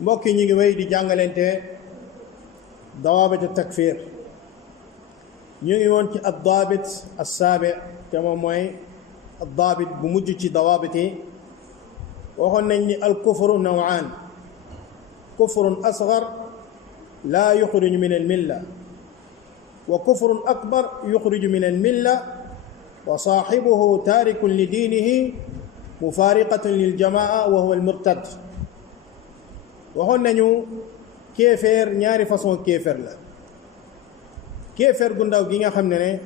mbokk yi ñu ngi wéy di jàngalante dawaabit takfir ñu ngi woon ci ad-daabit as-saabi te moom mooy ad-daabit bu mujj ci dawaabit yi waxoon nañ ni al-kufru naw'aan kufrun asghar laa yuxriju min al-milla wa kufrun akbar yuxriju min al-milla wa saaxibuhu taarikun li diinihi mufaariqatun lil jamaa wa huwa al-murtad waxoon nañu kéeféer ñaari façon kéeféer la kéeféer gu ndaw gi nga xam ne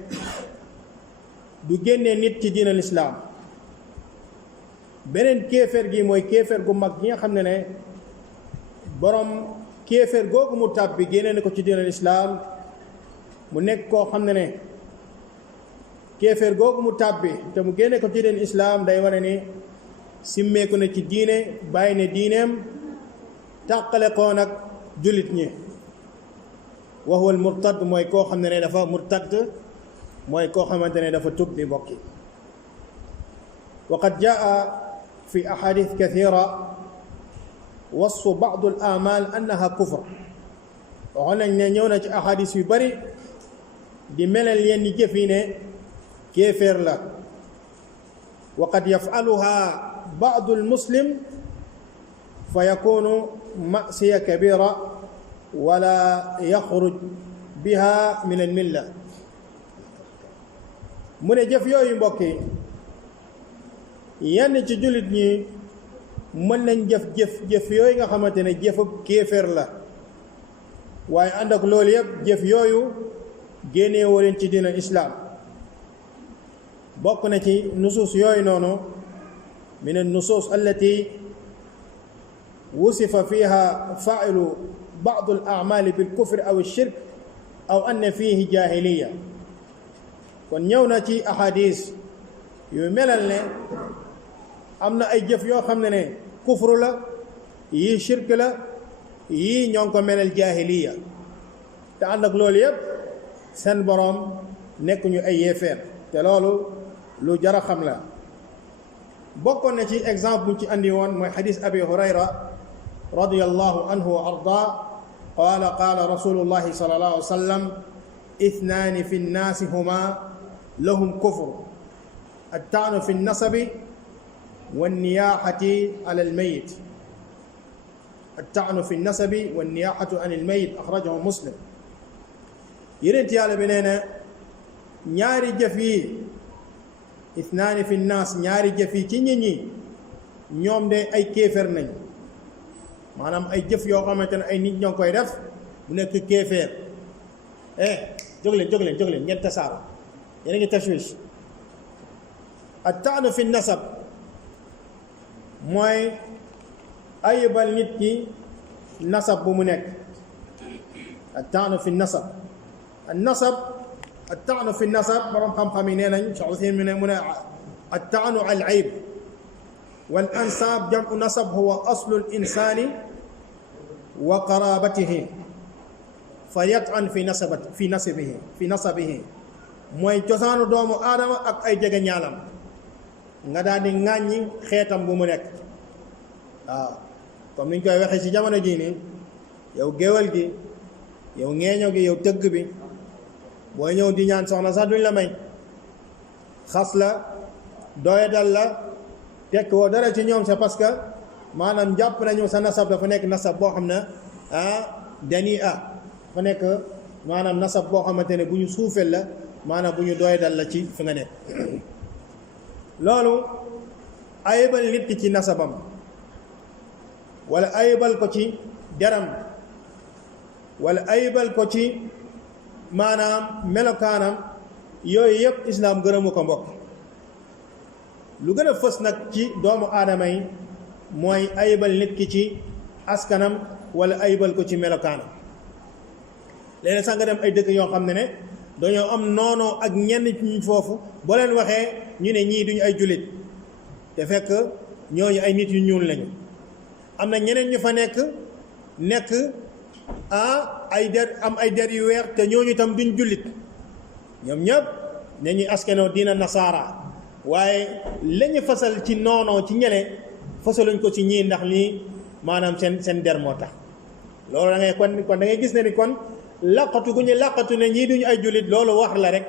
du génnee nit ci diinal islaam beneen kéeféer gi mooy kéeféer gu mag gi nga xam ne borom kéeféer googu mu tàbbi génne na ko ci diinal islaam mu nekk koo xam ne kéeféer googu mu tàbbi te mu génne ko ci diinal islaam day wane ni simmeeku na ci diine bàyyi ne diineem tàqale koo nag jullit ñi wa huwa al murtad mooy koo xam ne dafa murtad mooy koo xamante ne dafa tub di mbokki wa qad jaa fi ahadith kathira wasfu ba'd al a'mal annaha kufr waxoon nañ ne ñëw na ci ahadith yu bari di melal yenn jëf yi ne kéeféer la wa qad yaf'aluha ba'd al muslim fa yakunu ma'siya kabira wala yaxruj biha min al milla mu ne jëf yooyu mbokk yi yenn ci jullit ñi mën nañ jëf yooyu nga xamante ne jëfub kéeféer la waaye ànd ak loolu yëpp jëf yooyu génnee woo leen ci diina islaam bokk na ci nusuus yooyu noonu min an nusuus allati wusifa fiha faa'ilu ba'd al a'maali bil kufri aw shirk aw anna fihi jaahiliya kon ñëw na ci ahadis yu melal ne am na ay jëf yoo xam ne kufru la yii shirk la yii ñoo ngi ko melal jaahiliya te ànd ak loolu yëpp seen boroom nekk ñu ay yéefeer te loolu lu jara xam la bokkoon na ci exemple bu ci andi woon mooy xadis abi hurayra radiyallahu anhu wa ardaa qaala qaala rasulullahi sallallahu alayhi wa sallam ithnaani fi nnaasi huma lahum kufr attaanu fi nnasabi wanniyaaxati ala almayit attaanu fi nnasabi wanniyaaxatu an almayit axrajahu muslim yonent yàlla bi nee na ñaari jëf yi ithnaani fi nnaas ñaari jëf yi ci nit ñi ñoom de ay kéeféer nañ maanaam ay jëf yoo xamante ne ay nit ñoo koy def mu nekk kéeféer jóg leen ngeen tasaaro yéen a ngi tashwish at-ta'nu fi nasab mooy ayibal nit ki nasab bu mu nekk at-ta'nu fi nasab an-nasab at-ta'nu fi nasab borom xam-xam yi nee nañ Cheikh Uthaymin mu ne at-ta'nu al-ayb wal ansaab jam'u nasab huwa aslu al-insaani wa qaraabatihi fa yat'an fi nasabihi mooy cosaanu doomu aadama ak ay jege ñaalam nga daal di ŋàññi xeetam bu mu nekk waaw comme niñ koy waxee ci jamono jii nii yow géwél gi yow ŋeeño gi yow tëgg bi booy ñëw di ñaan soxna sax duñ la may xas la doyadal la tekk woo dara ci ñoom c'est parce que maanaam jàpp nañu sa nasab dafa nekk nasab boo xam ne dani fa nekk maanaam nasab boo xamante ne bu ñu suufeel la maanaam bu ñu doyadal la ci fi nga nekk loolu ayibal nit ki ci nasabam wala ayibal ko ci deram wala ayibal ko ci maanaam melokaanam yooyu yëpp islaam gërëmu ko mbokk lu gën a fës nag ci doomu aadama yi mooy ayibal nit ki ci askanam wala ayibal ko ci melokaanam léegi sax nga dem ay dëkk yoo xam ne dañoo am noonoo ak ñenn ci foofu boo leen waxee ñu ne ñii duñu ay jullit te fekk ñooñu ay nit yu ñuul lañu am na ñeneen ñu fa nekk ay der am ay der yu weex te ñooñu itam duñ jullit ñoom ñëpp dañuy askanoo diina nasaara waaye lañu fasal ci noonoo ci ñele fasaluñ ko ci ñii ndax lii maanaam seen der moo tax loolu da ngay kon da ngay gis ne ni kon laqatu gu ñu laqatu ne ñii duñu ay jullit loolu wax la rek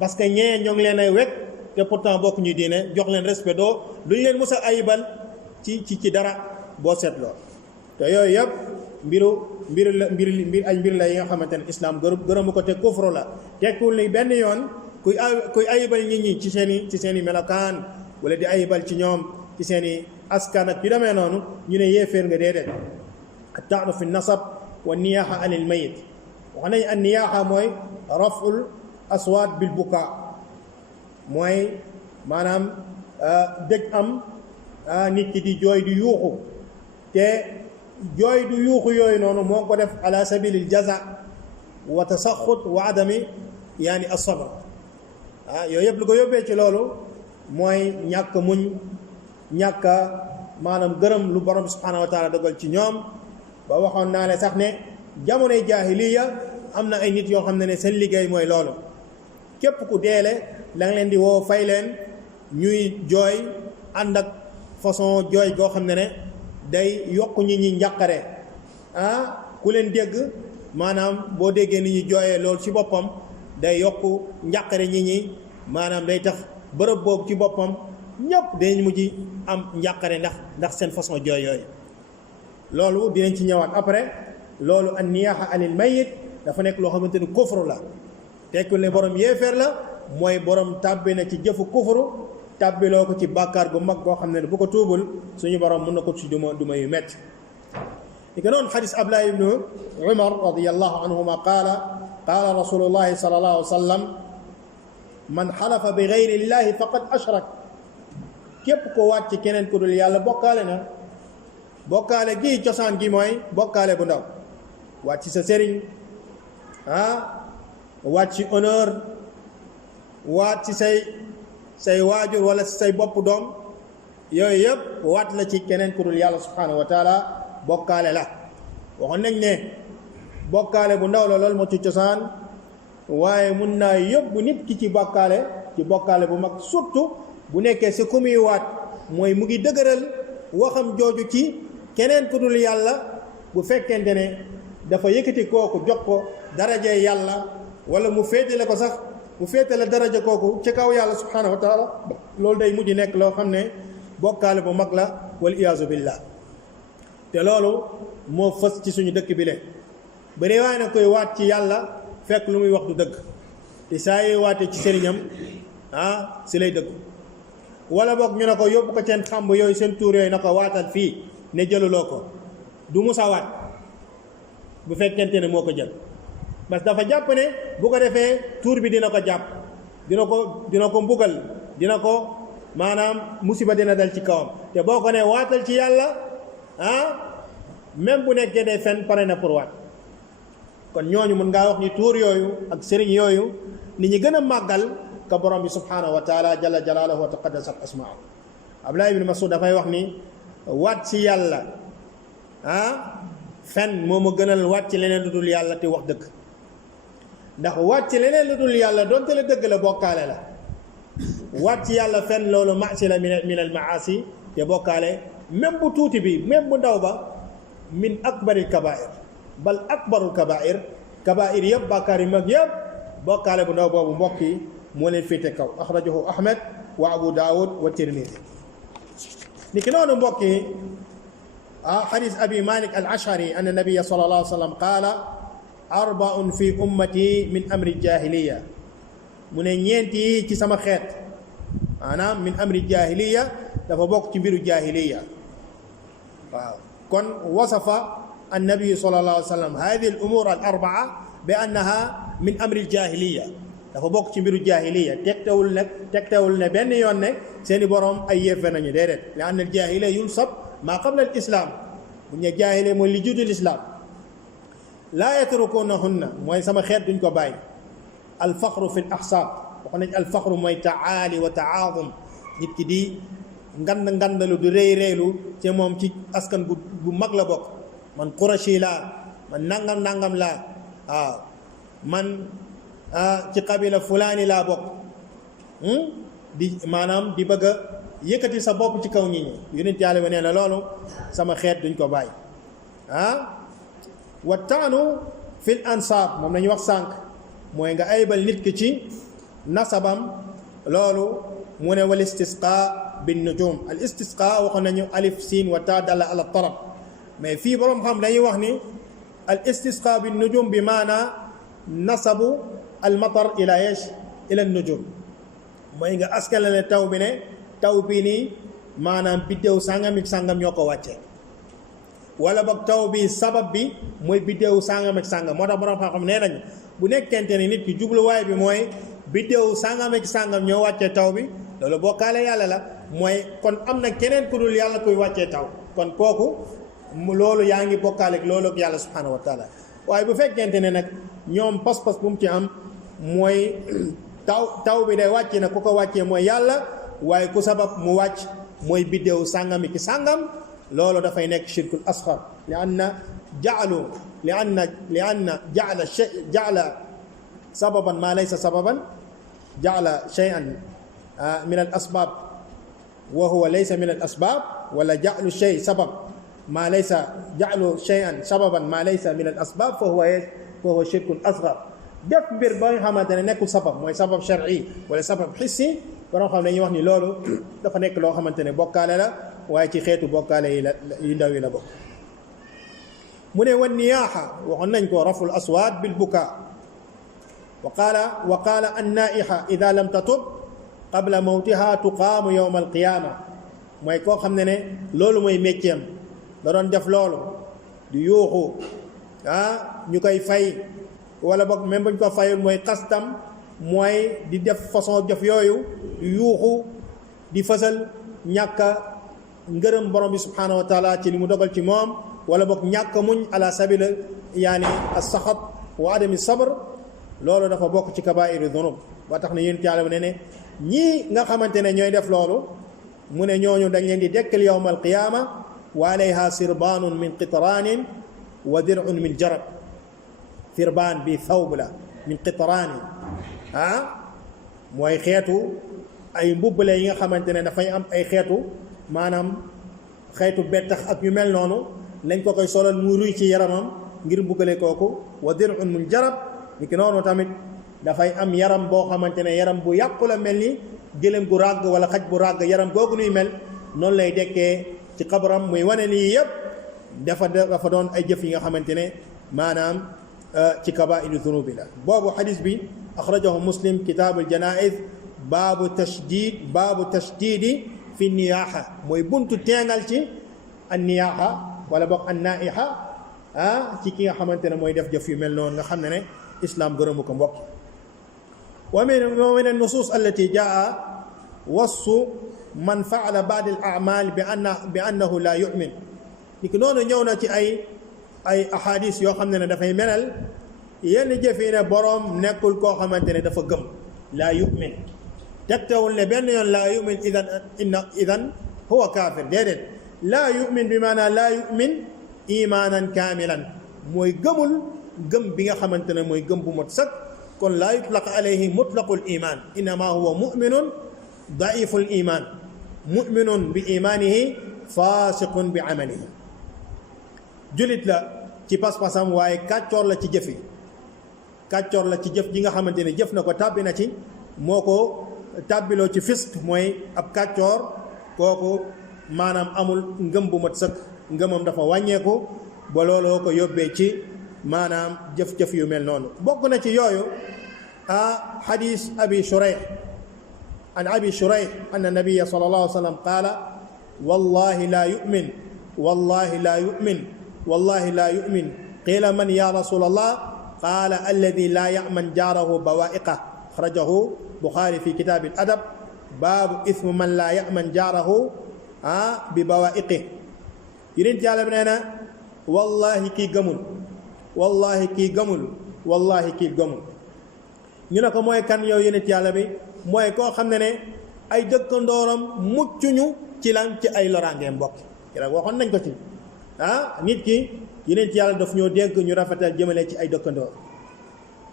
parce que ñee ñoo ngi leen ay wekk te pourtant bokk ñu diine jox leen respect doo duñu leen mës a ayibal ci dara boo seetloo te yooyu yëpp mbir la yi nga xamante ne islam gërëmu ko te kufru la tekkul ni benn yoon kuy ayibal nit ñi ci seen i melokaan wala di ayibal ci ñoom ci seen i askan ak yu demee noonu ñu ne yéeféer nga déedéet at-ta'nu fi nasab wa niyaaxa anil mayit wax nañ an niyaaxa mooy raful aswaat bil bukaa mooy maanaam dëj am nit ki di jooy di yuuxu te jooy du yuuxu yooyu noonu moo ko def ala sabilil jaza wa tasaxut wa adami yaani as-sabr yooyu yëpp lu ko yóbbee ci loolu mooy ñàkk muñ ñàkk maanaam gërëm lu borom subhanahu wa taala dogal ci ñoom ba waxoon naa ne sax ne jamonoy jaahiliya am na ay nit yoo xam ne seen liggéey mooy loolu képp ku deele la nga leen di woo fay leen ñuy jooy ànd ak façon jooy goo xam ne day yokk nit ñi njàqare ku leen dégg maanaam boo déggee nit ñi jooyee loolu ci boppam day yokk njàqare nit ñi maanaam day tax bërëb boobu ci boppam ñëpp dinañ mujj am njàqare ndax seen façon jooy yooyu loolu dinañ ci ñëwaat après loolu an niyaaxa anil mayit dafa nekk loo xamante ni kufru la tekkul ne borom yéeféer la mooy borom tàbbi na ci jëfu kufru tàbbiloo ko ci bàkkaar gu mag boo xam ne bu ko tuubul suñu borom mën na ko ci duma yu metti li ko noonu xadis Abdullah ibnu Umar radiyallahu anhuma qaala rasulullahi sallallahu alayhi wa sallam man xalafa bi gayri llahi faqad ashrak képp ko waat ci keneen ku dul yàlla bokkaale na bokkaale gi cosaan gi mooy bokkaale bu ndaw waat ci sa sëriñ waat ci honneur waat ci say waajur wala ci say bopp doom yooyu yëpp waat la ci keneen ku dul yàlla subhanahu wa taala bokkaale la waxoon nañ ne bokkaale bu ndaw la loolu moo ci cosaan waaye mun naa yóbbu nit ki ci bokkaale bu mag surtout bu nekkee si ku muy waat mooy mu ngi dëgëral waxam jooju ci keneen ku dul yàlla bu fekkente ne dafa yëkkati kooku jox ko daraje yàlla wala mu féetale ko sax mu féetale daraja kooku ci kaw yàlla subhanahu wa taala loolu day mujj nekk loo xam ne bokkaale bu mag la wal iyaazu billah te loolu moo fës ci suñu dëkk bi le bari waaye na koy waat ci yàlla fekk lu muy wax du dëgg te saa yi waatee ci sëriñam si lay dëgg wala boog ñu ne ko yóbbu ko seen xamb yooyu seen tuur yooyu na ko waatal fii ne jëluloo ko du musa waat bu fekkente ne moo ko jël parce que dafa jàpp ne bu ko defee tuur bi dina ko jàpp dina ko mbugal dina ko maanaam musiba dina dal ci kawam te boo ko ne waatal ci yàlla même bu nekkee day fen pare na pour waat kon ñooñu mën ngaa wax ni tuur yooyu ak sëriñ yooyu nit ñi gën a màggal ka borom bi subhanahu wa taala jalla jalaaluhu wa taqaddasat asmaahu Abdullah ibn Mas'ud dafay wax ni waat ci yàlla fen moo ma gënal waat ci leneen lu dul yàlla te wax dëgg ndax waat ci leneen lu dul yàlla doonte la dëgg la bokkaale la waat ci yàlla fen loolu maasi la min al maasi te bokkaale même bu tuuti bi même bu ndaw ba min akbaril kabair bal akbarul kabair yëpp bàkkaar yi mag yëpp bokkaale bu ndaw boobu mbokk yi moo leen féete kaw axrajahu Ahmad wa Abu Daawud wa Tirmidi ni ki noonu mbokk yi xadis Abi Malik al-Ashari anna nabiyya sallallahu alayhi wa sallam qaala arbaun fi ummati min amri jahiliya mu ne ñeenti yi ci sama xeet maanaam min amri jahiliya dafa bokk ci mbiru jahiliya waaw kon wasafa annabiyu sallallahu alayhi wa sallam hadihi al umur al arbaa bi annaha min amri jahiliya dafa bokk ci mbiru jahiliya tegtewul ne benn yoon ne seeni borom ay yéefe nañu déedéet li anna al jahiliya yunsab maa qabla al islam bu ñu jahiliya mooy li juddul islam laa yatrukunahunna mooy sama xeet duñ ko bàyyi alfaxru fi l axsaab wax nañ alfaxru mooy taali wa taadum nit ki di ngandalu di réy-réylu ci moom ci askan bu mag la bokk man qurashi laa man nangam laa waaw man ci qabila fulaani laa bokk di maanaam di bëgg yëkkati sa bopp ci kaw nit ñi yonent yàlla bi nee na loolu sama xeet duñ ko bàyyi wa taanu fil ansaab moom lañuy wax sànq mooy nga aybal nit ki ci nasabam loolu mu ne wal istisqa bin nujum al istisqa waxoon nañu alif siin wa taa dalla ala tarab mais fii boroom xam dañuy wax ni al istisqa bin nujum bi maana nasabu al matar ila yesh ila nujum mooy nga askanale taw bi ne taw bii nii maanaam biddéew sàngam ak sàngam ñoo ko wàccee wala boog taw bi sabab bi mooy biddéew sàngam ak sàngam moo tax borom xam-xam nee nañu bu nekkente ne nit ki jubluwaay bi mooy biddéew sàngam ak sàngam ñoo wàccee taw bi loolu bokkaale yàlla la mooy kon am na keneen ku dul yàlla kuy wàccee taw kon kooku loolu yaa ngi bokkaale ak loolu ak yàlla subhanahu wa taala waaye bu fekkente ne nag ñoom pas-pas bu mu ci am mooy taw bi day wàcce na ku ko wàccee mooy yàlla waaye ku sabab mu wàcc mooy biddéew sàngam ki sàngam loolu dafay nekk shirkul asxar li anna jaala sababan maa laysa sababan jaala shay'an min al asbab wa huwa laysa min al asbab wala jaalu shay sabab maa laysa jaalu shay'an sababan maa laysa min al asbab fa huwa shirkul asxar def mbir ba nga xamante ne nekkul sabab mooy sabab shar'i wala sabab xissi borom xam dañuy wax ni loolu dafa nekk loo xamante ne bokkaale la waaye ci xeetu bokkaale yi la yu ndaw yi la bokk mu ne wan niyaaxa waxoon nañ ko raful aswaat bil bukaa wa qaala an naixa ida lam tatub qabla mawtiha tuqaamu yowma alqiyaama mooy koo xam ne loolu mooy métiem da doon def loolu di yuuxu ñu koy fay wala boog même buñ ko fayul mooy xastam mooy di def façon jëf yooyu di yuuxu di fësal ñàkk ngërëm borom bi subhanahu wa taala ci li mu dogal ci moom wala boog ñàkk muñ ala sabila yaani as-saxat wa adami sabr loolu dafa bokk ci kabairu dunub ba tax na yéen yàlla bu ne ñii nga xamante ne ñooy def loolu mu ne ñooñu dañ leen di dekkal yawma alqiyaama wa alayha sirbaanun min qitraanin wa dir'un min jarab sirbaan bi thawb la min qitraanin mooy xeetu ay mbubbale yi nga xamante ne dafay am ay xeetu maanaam xeetu bettax ak yu mel noonu lañ ko koy solal muy ruy ci yaramam ngir mbuggale kooku wa dir'un min jarab ni ki noonu tamit dafay am yaram boo xamante ne yaram bu yàqu la mel ni gëlëm gu ràgg wala xaj bu ràgg yaram googu nuy mel noonu lay dekkee ci xabaram muy wane lii yëpp dafa doon ay jëf yi nga xamante ne maanaam ci kabaa'iru dunubi la boobu xadis bi axrajahu muslim kitaabul janaa'iz baabu tashdidi fi niyaaxa mooy buntu teengal ci an niyaaxa wala boog an naixa ci ki nga xamante ne mooy def jëf yu mel noonu nga xam ne islam gërëmu ko mbokk wa min an-nusus allati jaa wassu man faala ba'd al-a'mal bi annahu la yu'min ni ki noonu ñëw na ci ay ahadis yoo xam ne dafay melal yenn jëf yi ne boroom nekkul koo xamante ne dafa gëm la yu'min tegtawul ne benn yoon laa yu'min idan huwa kaafir déedéet laa yu'min bi maanaam laa yu'min imaanan kaamilan mooy gëmul gëm bi nga xamante ne mooy gëm bu mot sëkk kon laa yutlaq alayhi mutlaqul iman innama huwa mu'minun daiful iman mu'minun bi imanihi fasiqun bi amalihi julit la ci pas-pasam waaye kàccoor la ci jëf yi kàccoor la ci jëf ji nga xamante ne jëf na ko tàbbi na ci moo ko tàbbiloo ci fisq mooy ab kàccoor kooku maanaam amul ngëm bu mat sëkk ngëmam dafa wàññeeku ba looloo ko yóbbee ci maanaam jëf-jëf yu mel noonu bokk na ci yooyu xadis abi shurayh an abi shurayh anna nabiya sallallahu alayhi wa sallam qaala wallahi la yu'min wallahi la yu'min wallahi la yu'min qiila man ya rasulallah qaala alladi la ya'man jaarahu bawaa'iqah axrajahu buxaari fi kitaabil adab baabu ismu man laa ya'man jaarahu bi bawaa'iqih yonent yàlla bi nee na wallahi kii gëmul wallahi kii gëmul wallahi kii gëmul ñu ne ko mooy kan yow yonent yàlla bi mooy koo xam ne ay dëkkandooram muccuñu ci lan ci ay loraangeem mbokk ci la waxoon nañ ko ci nit ki yonent yàlla daf ñoo dénk ñu rafetal jëmale ci ay dëkkandoor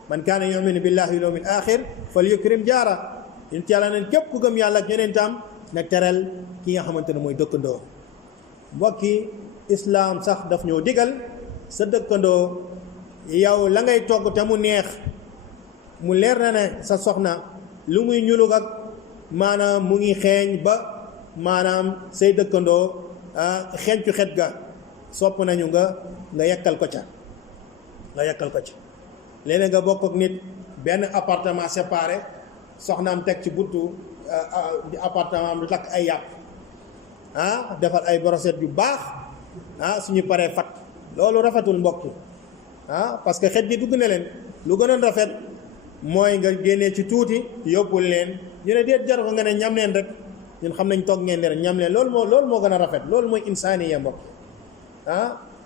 man kaana yuminu billahi wal yawmil axir fal yukrim jaara yonent yàlla neen képp ku gëm yàlla ak yonentam na teral ki nga xamante ne mooy dëkkandoo mbokki islaam sax daf ñoo digal sa dëkkandoo yow la ngay togg te mu neex mu leer na ne sa soxna lu muy ñulug ak maanaam mu ngi xeeñ ba maanaam say dëkkandoo xeeñcu xet ga sopp nañu nga yekkal ko ca léeg-léeg nga bokk ak nit benn appartement séparé soxnaam teg ci buntu appartement am du takk ay yàpp defar ay brochette yu baax suñu paree fat loolu rafetul mbokk parce que xet gi dugg na leen lu gënoon rafet mooy nga génnee ci tuuti yóbbul leen ñu ne déet jar ko nga ne ñam leen rek ñun xam nañ toog ngeen ne rek ñam leen loolu moo gën a rafet loolu mooy insaaniya mbokk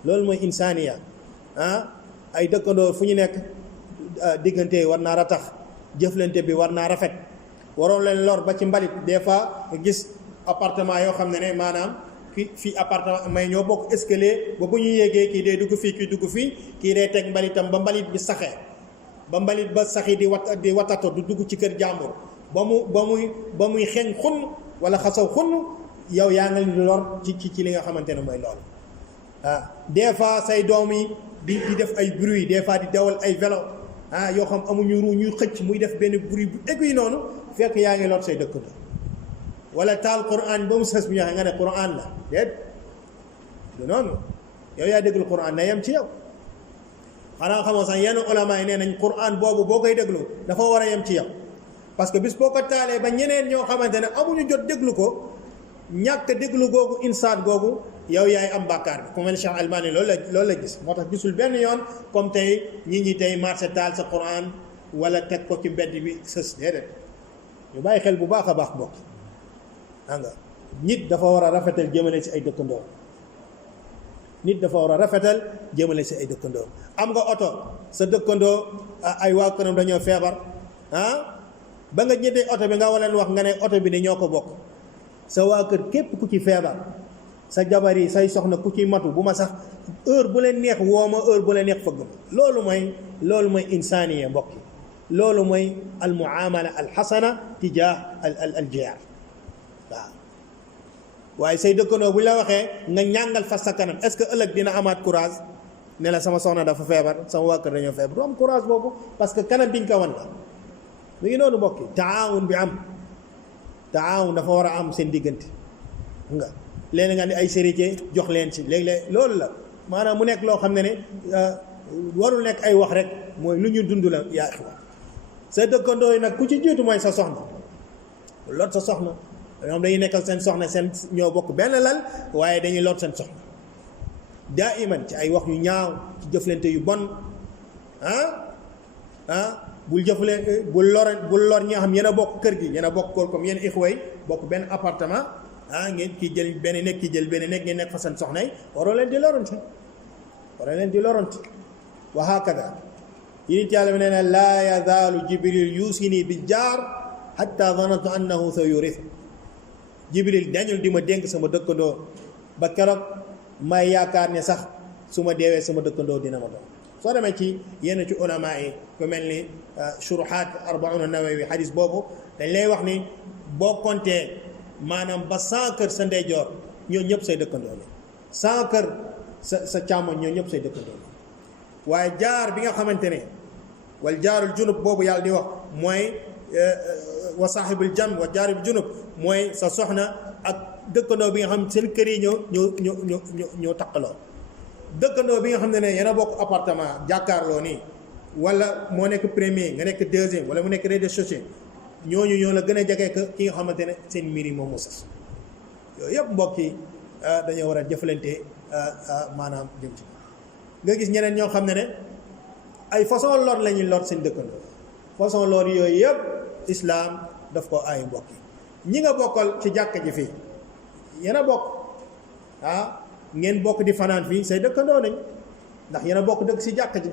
loolu mooy insaaniya ay dëkkandoo fu ñu nekk diggante war naa ratax jëflante bi war naa rafet waroon leen lor ba ci mbalit des fois nga gis appartement yoo xam ne maanaam fii appartement may ñoo bokk escalier ba bu ñu yéegee kii day dugg fii kii dugg fii kii day teg mbalitam ba mbalit bi saxee ba mbalit ba saxi di watato du dugg ci kër jàmbur ba muy xeeñ xunn wala xasaw xunn yow yaa ngi leen di lor ci li nga xamante ne mooy loolu des fois say doom yi di def ay bruit des fois di dawal ay vélo yoo xam amuñu ru ñuy xëcc muy def benn bruit bu aigu noonu fekk yaa ngi lor say dëkkandoo wala taal Quran ba mu sës bu ñaxe nga ne Quran la déet du noonu yow yaa déggul Quran na yem ci yow xanaa xamoo sax yenn ulama yi nee nañ Quran boobu boo koy déglu dafa war a yem ci yow parce que bis boo ko taalee ba ñeneen ñoo xamante ne amuñu jot déglu ko ñàkk déglu googu insaan googu yow yaay am bàkkaar bi ku mel ne Cheikh Albani loolu la gis moo tax gisul benn yoon comme tey ñi tey marché taal sa Quran wala teg ko ci mbedd bi sës déedéet ñu bàyyi xel bu baax a baax mbokk nga nit dafa war a rafetal jëmale ci ay dëkkandoo ci ay dëkkandoo am nga oto sa dëkkandoo ay waa këram dañoo feebar ba nga ñettee oto bi nga waleen wax nga ne oto bi ne ñoo ko bokk sa waa kër képp ku ci feebar sa jabar yi say soxna ku ci matu bu ma sax heure bu leen neex woo ma heure bu leen neex fëgg ma loolu mooy insaaniya mbokk yi loolu mooy al muamala al xasana tijaa al jiyaar waaw waaye say dëkkandoo bu ñu la waxee nga ñàngal fas sa kanam est-ce que ëllëg dina amaat courage ne la sama soxna dafa feebar sama waa kër dañoo feebar du am courage boobu parce que kanam biñ ko wan la mu ngi noonu mbokk yi taawun dafa war a am seen diggante nga léegi nga ne ay sérité jox leen ci léeg-léeg loolu la maanaam mu nekk loo xam ne warul nekk ay wax rek mooy lu ñu dund la yaa ixwa sa dëkkandoo yi nag ku ci jiitu mooy sa soxna lot sa soxna ñoom dañuy nekkal seen soxna seen ñoo bokk benn lal waaye dañuy lot seen soxna daa iman ci ay wax yu ñaaw ci jëflante yu bon bul lor ñi nga xam yéen a bokk kër gi yéen a bokk kër comme yéen ixwa yi bokk benn appartement ngeen kii jël benn nekk kii jël benn nekk ngeen nekk fa seen soxna yi waroo leen di lorante wa hakada yéen yàlla bi nee na laa yazaalu jibril yuusini bil jaar hatta zanantu annahu sa yurithu jibril dañul di ma dénk sama dëkkandoo ba keroog may yaakaar ne sax su ma deewee sama dëkkandoo dina ma doon soo demee ci yenn ci ulama yi ku mel ni shuruhaat arbauna nawawi hadis boobu dañ lay wax ni boo compter maanaam ba 100 kër sa ndeyjoor ñoo ñëpp say dëkkandoo la 100 kër sa càmmoñ ñoo ñëpp say dëkkandoo la waaye jaar bi nga xamante ne wal jaarul junub boobu yàlla di wax mooy wa saaxibul jam wa jaarul junub mooy sa soxna ak dëkkandoo bi nga xam seen kër yi ñoo taqaloo dëkkandoo bi nga xam ne yéen a bokk appartement jàkkaarloo nii wala moo nekk premier nga nekk deuxième wala mu nekk rez-de-chaussée ñooñu ñoo la gën a jege que ki nga xamante ne seen mbir yi moom moo sas yooyu yëpp mbokk yi dañoo war a jëflante maanaam jëm ci nga gis ñeneen ñoo xam ne ay façon lor la ñuy lor seen dëkkandoo façon lor yooyu yëpp islaam daf ko ay mbokk yi ñi nga bokkal ci jàkka ji fii yéen a bokk ngeen bokk di fanaan fii say dëkkandoo nañ ndax yéen a bokk dëkk si jàkka ji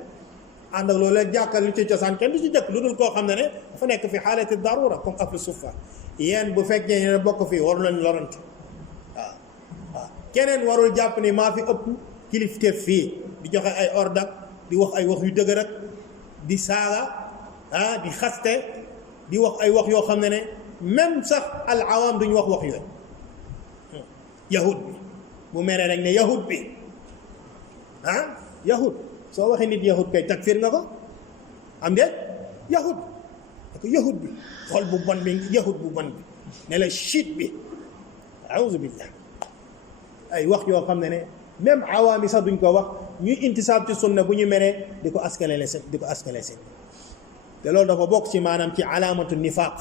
ànd ak loolu jàkka lu ci cosaan kenn du ci jëkk lu dul koo xam ne dafa nekk fi xaalati darura comme aflu suffa yéen bu fekkee yéen a bokk fii waru lañ lorante waaw keneen warul jàpp ni maa fi ëpp kilifteef fii di joxe ay ordre di wax ay wax yu dëgër ak di saaga di xaste di wax ay wax yoo xam ne même sax al awam duñ wax yooyu yahud bi bu meree rek ne yahud bi yahud soo waxee nit yahud kay takfir nga ko am déet yahud ko yahud bi xol bu bon bi yahud bu bon bi ne la chiite bi a'uuzu billah ay wax yoo xam ne même awaam yi sax duñ ko wax ñuy intisaab ci sunna bu ñu meree di ko askanale seen te loolu dafa bokk ci maanaam ci alaamatu nifaaq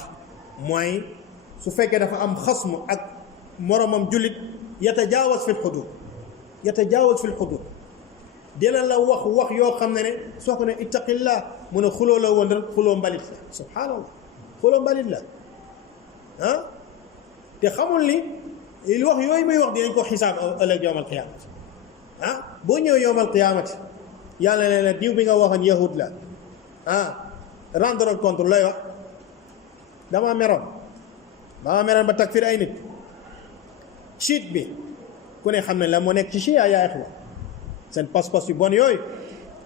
mooy su fekkee dafa am xasmu ak moromam jullit yatajaawaz fi lxudud dina la wax yoo xam ne soo ko ne ittaqillah mu ne xuloo la woon rek xuloo mbalit la subhaanallah xuloo mbalit la te xamul ni wax yooyu muy wax dinañ ko xisaab ëllëg yawmal qiyaamati boo ñëw yawmal qiyaamati yàlla ne la diw bi nga waxoon yahud la rendre compte lay wax damaa meroon ba takfir ay nit chiite bi ku ne xam ne la moo nekk ci chia yaa ixwa seen pas-pas yu bon yooyu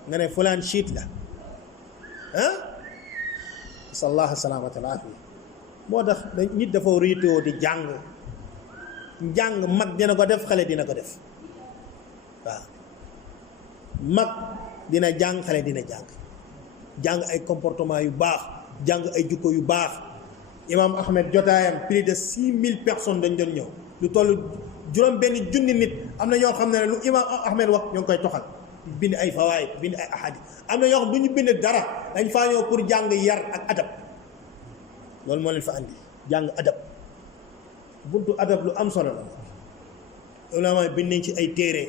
nga ne fulaan chiite la sallallahu salaamata al aafiya moo tax nit dafa riitoo di jàng mag dina ko def xale dina ko def waaw mag dina jàng xale dina jàng ay comportement yu baax jàng ay jukko yu baax imam Ahmed jotaayam plus de 6000 personnes dañ doon ñëw lu toll juróom benn junni nit am na ñoo xam ne lu imam Ahmed wax ñoo ngi koy toxal bind ay fawaid bind ay ahadith am na ñoo xam du ñu bind dara dañ faa ñëw pour jàng yar ak adab loolu moo leen fa andi jàng adab buntu adab lu am solo la ulama bind nañ ci ay téere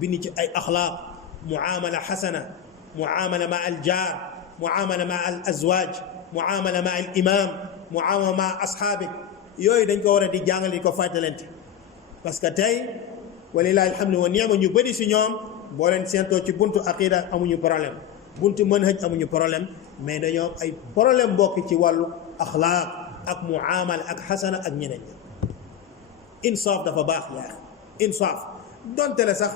bind ci ay axlaaq muamala xasana muamala ma al jaar muamala ma al azwaaj muamala ma al imam muamala ma asxaabik yooyu dañ ko war a di jàngal di ko fàttalante parce que tey walilahi alhamdu wa ni'ma ñu bëri si ñoom boo leen seentoo ci buntu aqida amuñu problème buntu manhaj amuñu problème mais dañoo ay problème bokk ci wàllu axlaaq ak muamala ak xasana ak ñeneen ñi insaaf dafa baax yaa insaaf donte la sax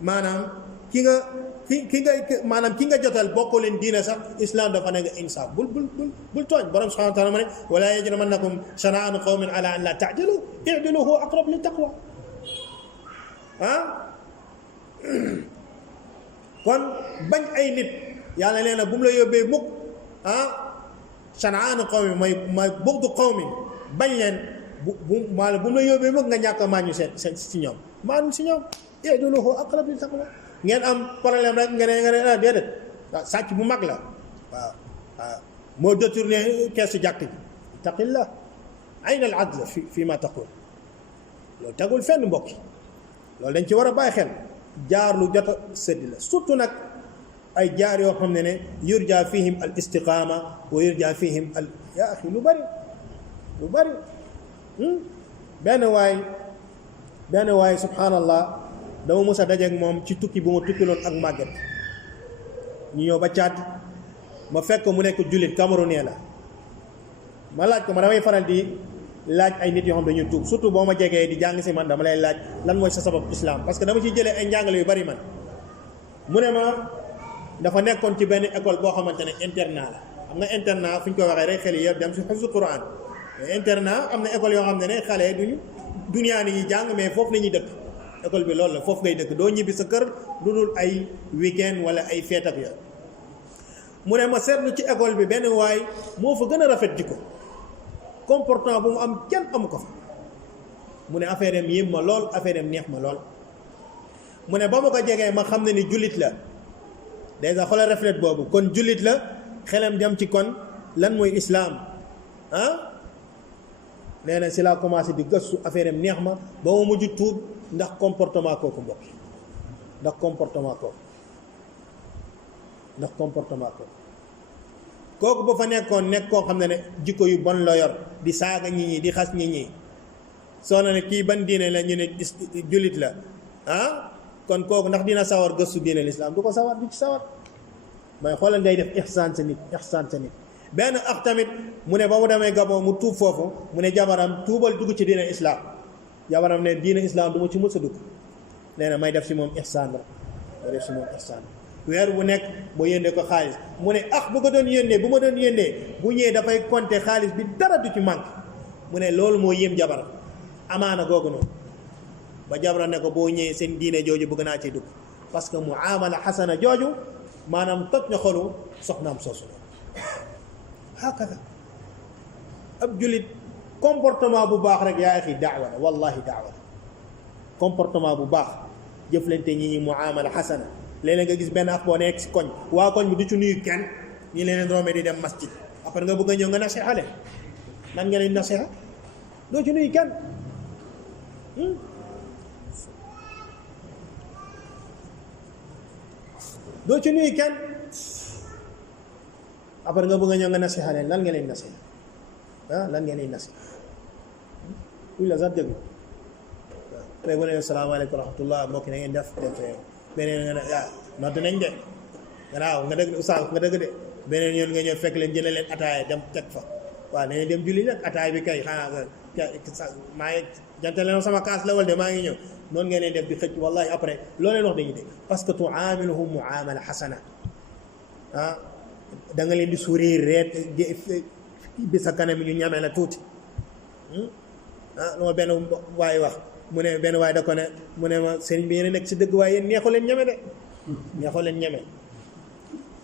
maanaam ki nga jotal bokkoo leen diine sax islam dafa ne nga insaaf bul tooñ borom subhanahu wa taala ma ne wala yajrimannakum shana'anu qawmin ala an la ta'dilu i'dilu huwa aqrab li taqwa kon bañ ay nit yàlla nee na bu mu la yóbbee mukk shana'anu qawmin mooy bughdu qawmin bañ leen bu mu la yóbbee mukk nga ñàkk a maañu seen si ñoom maañu si ñoom i'dilu huwa aqrab li taqwa ngeen am problème rek nga ne déedéet waaw sàcc bu mag la waaw moo détourné keesu jàkk ji taqillah ayna al adl fi ma taqul loolu tegul fenn mbokk yi loolu dañ ci war a bàyyi xel jaar lu jot a sëddi la surtout nag ay jaar yoo xam ne yurja fihim al istiqama wa yurja fihim al yaa axi lu bari benn waay subhanallah dama mës a dajeek moom ci tukki bu ma tukkiloon ak màgget ñu ñëw ba Tchad ma fekk mu nekk jullit camerounais la ma laaj ko ma damay faral di laaj ay nit yoo xam dañuy tuub surtout boo ma jegee di jàng si man dama lay laaj lan mooy sa sabab islam parce que dama ciy jëlee ay njàngale yu bari man mu ne ma dafa nekkoon ci benn école boo xamante ne internat la xam nga internat fu ñu ko waxee rek xel yi yëpp dem si xifzu Quran mais internat am na école yoo xam ne xale duñu dunyaani yi jàng mais foofu nañuy dëkk école bi loolu la foofu ngay dëkk doo ñibbi sa kër lu dul ay weekend wala ay feet ak yooyu mu ne ma seetlu ci école bi benn waay moo fa gën a rafet jikko comportement bu mu am kenn amu ko fa mu ne affaire am yéem ma lool affaire am neex ma lool mu ne ba ma ko jegee ma xam ne ni jullit la déjà xoolal reflet boobu kon jullit la xelam dem ci kon lan mooy islaam nee na si laa commencé di gëstu affaire am neex ma ba ma mujj tuub ndax comportement kooku mbokk ndax comportement kooku ba fa nekk koo xam ne jikko yu bon la yor di saaga nit ñi di xas nit ñi soo na ne kii ban diine la ñu ne jullit la kon kooku ndax dina sawar gëstu diine l'islam du ko sawar du ci sawar mooy xoolal ngay def ihsaan sa nit benn ak tamit mu ne ba mu demee Gabon mu tuub foofu mu ne jabaram tuubal dugg ci diine islam jabaram ne diine islam du ma ci mës a dugg nee na may def si moom ihsaan la weer bu nekk boo yëndee ko xaalis mu ne bu ma doon yëndee bu ñëwee dafay compter xaalis bi dara du ci manque mu ne loolu moo yéem jabar amaana googu noonu ba jabar ne ko boo ñëwee seen diine jooju bëgg naa ci dugg parce que muamala xasana jooju maanaam toj na xolu soxnaam soosu hakada ab julit comportement bu baax rek yaa axi daawa la wallahi daawa la comportement bu baax jëflante ñi muamala xasana léeg-léeg nga gis benn ak boo nekk si koñ waa koñ bi du ci nuyu kenn ñi leen roomee di dem masjid après nga bëgg a ñëw nga nasiha leen nan nga leen nasiha doo ci nuyu kenn doo ci nuyu kenn après nga bëgg a ñëw nga nasiha leen lan nga leen nasiha lan nga leen nasiha uy la sax déglu après bu ne asalaamaaleykum wa rahmatullah mbokk na ngeen def beneen nga ne nodd nañ de gannaaw nga dëgg oustaz nga dëgg de beneen yoon nga ñëw fekk leen jëlee leen ataaya dem teg fa waaw nañu dem julli nag ataaya bi kay xanaa maa ngi jante leen sama kaas la wal de maa ngi ñëw noonu ngeen leen def di xëcc wallahi après loo leen wax dañuy dégg parce que tuamiluhum muamala xasana da nga leen di sourire reet bi sa kanam ñu ñamee la tuuti lu ma benn waay wax mu ne benn waay da ko ne mu ne ma sëriñ bi yéen nekk si dëgg waaye yéen neexu leen ñeme de neexu leen ñeme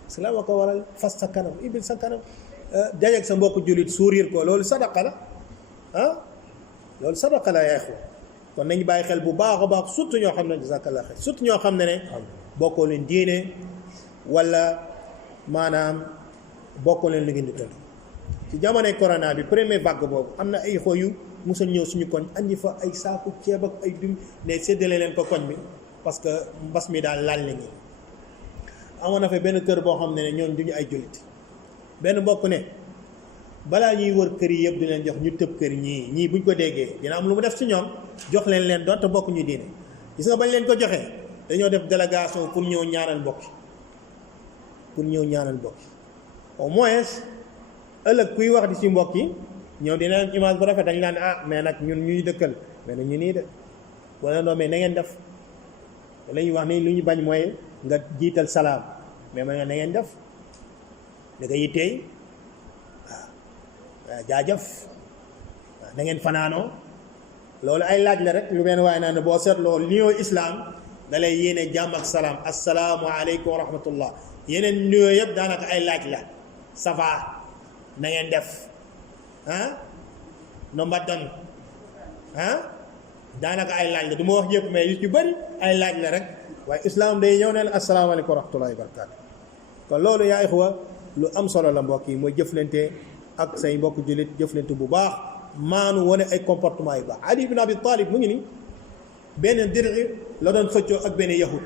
si la ma ko waral fas sa kanam ibil sa kanam dajeeg sa mbokk jullit sourire ko loolu sadaqa la loolu sadaqa la yeexu kon nañ bàyyi xel bu baax a baax surtout ñoo xam ne jazakallah xel surtout ñoo xam ne bokkoo leen diine wala maanaam bokkoo leen li ngeen di dund ci jamonoy corona bi premier vague boobu am na ay xoyu musa ñëw suñu koñ andi fa ay saaku ceeb ak ay dum ne séddale leen ko koñ bi parce que mbas mi daal laal la ñi amoon na fa benn kër boo xam ne ñoom duñu ay jullit benn mbokk ne balaa ñuy wër kër yi yëpp di leen jox ñu tëb kër ñii buñ ko déggee dina am lu mu def ci ñoom jox leen doonte bokk ñu diine gis nga bañ leen ko joxee dañoo def délégation pour ñëw ñaanal mbokk au moins ëllëg kuy wax di ci mbokk yi ñëw dina am image bu rafet dañ naan mais nag ñun ñuy dëkkal mais nag ñu nii de wala non mais na ngeen def la ñuy wax ni lu ñu bañ mooy nga jiital salaam mais ma nga na ngeen def da nga yitteey waaw jaajëf waaw da ngeen fanaanoo loolu ay laaj la rek lu benn waaye naan boo seetloo nuyoo islam da lay yéene jàmm ak salaam asalaamu aleykum wa rahmatullah yeneen nuyoo yëpp daanaka ay laaj la ça va na ngeen def no mbaddan daanaka ay laaj la du ma wax yëpp mais yu ci bëri ay laaj la rek waaye islam day ñëw ne la asalaamaaleykum wa rahmatullahi wa barakatu kon loolu yaa ixwa lu am solo la mbokk yi mooy jëflante ak say mbokk jullit jëflante bu baax maanu wane ay comportement yu baax Ali ibn Abi Talib mu ngi ni benn diri la doon xëccoo ak benn yahud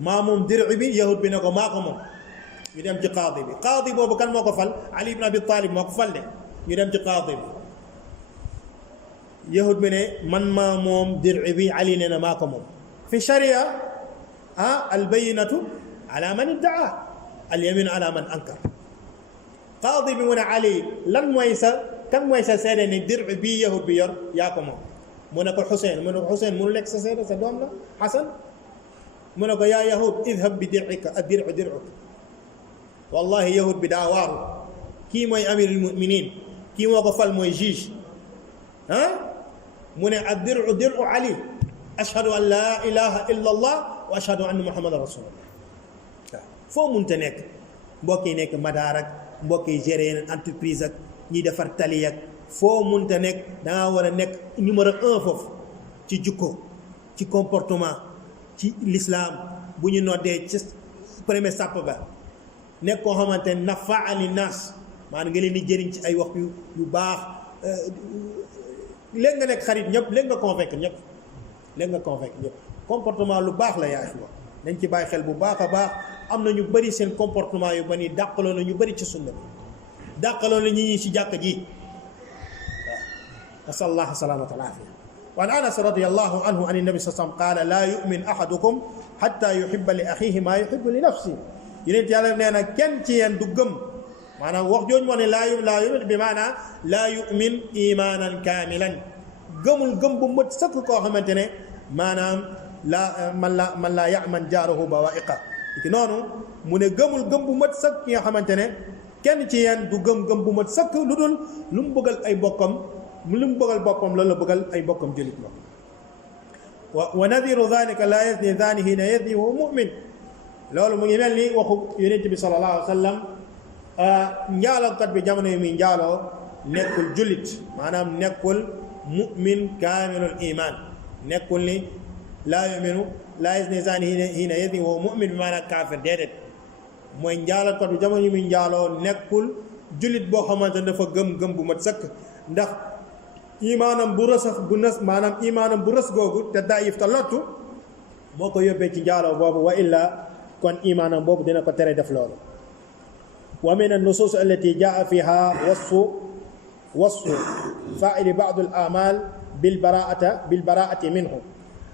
maa moom diri bi yahud bi ne ko maa ko moom ñu dem ci qaadi bi qaadi boobu kan moo ko fal Ali ibn Abi Talib moo ko fal de ñu dem ci qaadi bi yahud bi ne man maa moom diri bi Ali ne na maa ko moom fi sharia albayinatu ala man iddaa alyaminu ala man ankar qaadi bi mu ne Ali lan mooy sa kan mooy sa seede ni diri bii yahud bi yor yaa ko moom mu ne ko Xuseyn mu ne ko Xuseyn mënu nekk sa seede sa doom la Xasan mu ne ko yaa yahud idhab bi dirika ad diru diruka wallahi yahud bi daa waaru kii mooy amirul muminin kii moo ko fal mooy juge mu ne ad diru diru Ali ashhadu an la ilaha illa allah wa ashhadu anna muhammadan rasulullah waaw foo munte nekk mbokk yi nekk madaar ak mbokk yi géré yeneen entreprise ak ñiy defar tali ak foo munte nekk dangaa war a nekk numéro 1 foofu ci jukko ci comportement ci l'islam bu ñu noddee ci premier sàpp ba nekk koo xamante ne nafaa li naas maanaam nga leen di jëriñ ci ay wax yu baax léegi nga nekk xarit ñëpp léegi nga convaincre ñëpp comportement lu baax la yaa wax nañ ci bàyyi xel bu baax a baax am na ñu bëri seen comportement yu ba ni dàqaloo na ñu bëri ci sunna bi dàqaloo na ñi ci jàkk ji waaw nasal allah salamata al afia wa an anas radiallahu anhu an nabi sa sallam qaala laa yumin ahadukum xatta yuhibba li axihi maa yuhibbu li nafsi yonent yàlla nee na kenn ci yéen du gëm maanaam wax jooju moo ne laa yumin bi maanaa laa yumin imanan kaamilan gëmul gëm bu mët sëkk koo xamante ne maanaam man laa yaman jaaruhu bawaiqa ki noonu mu ne gëmul gëm bu mët sëkk ki nga xamante ne kenn ci yéen du gëm-gëm bu mat sëkk lu dul lu mu bëggal ay bokkam lu mu bëggal boppam loolu la bëggal ay bokkam jullit la wa nadiru dhalika la yazni zani hina yazni wa mu'min loolu mu ngi mel ni waxu yonent bi sallallahu alayhi wa sallam njaalookat bi jamono yi muy njaaloo nekkul jullit maanaam nekkul mu'min kaamilul iman nekkul ni laa yuminu laa yazni zani hina yazni wa mu'min bi maanaam kaafir déedéet mooy njaalookat bi jamono yi muy njaaloo nekkul jullit boo xamante ne dafa gëm bu mat sëkk ndax imaanam bu rës bu nës maanaam imaanam bu rës googu te daayif te lottu moo ko yóbbee ci njaaloo boobu wa illa kon imaanam boobu dina ko tere def loolu wa min an-nusus allati jaa fiha wasfu fa'ili ba'd al-a'mal bil bara'ati minhu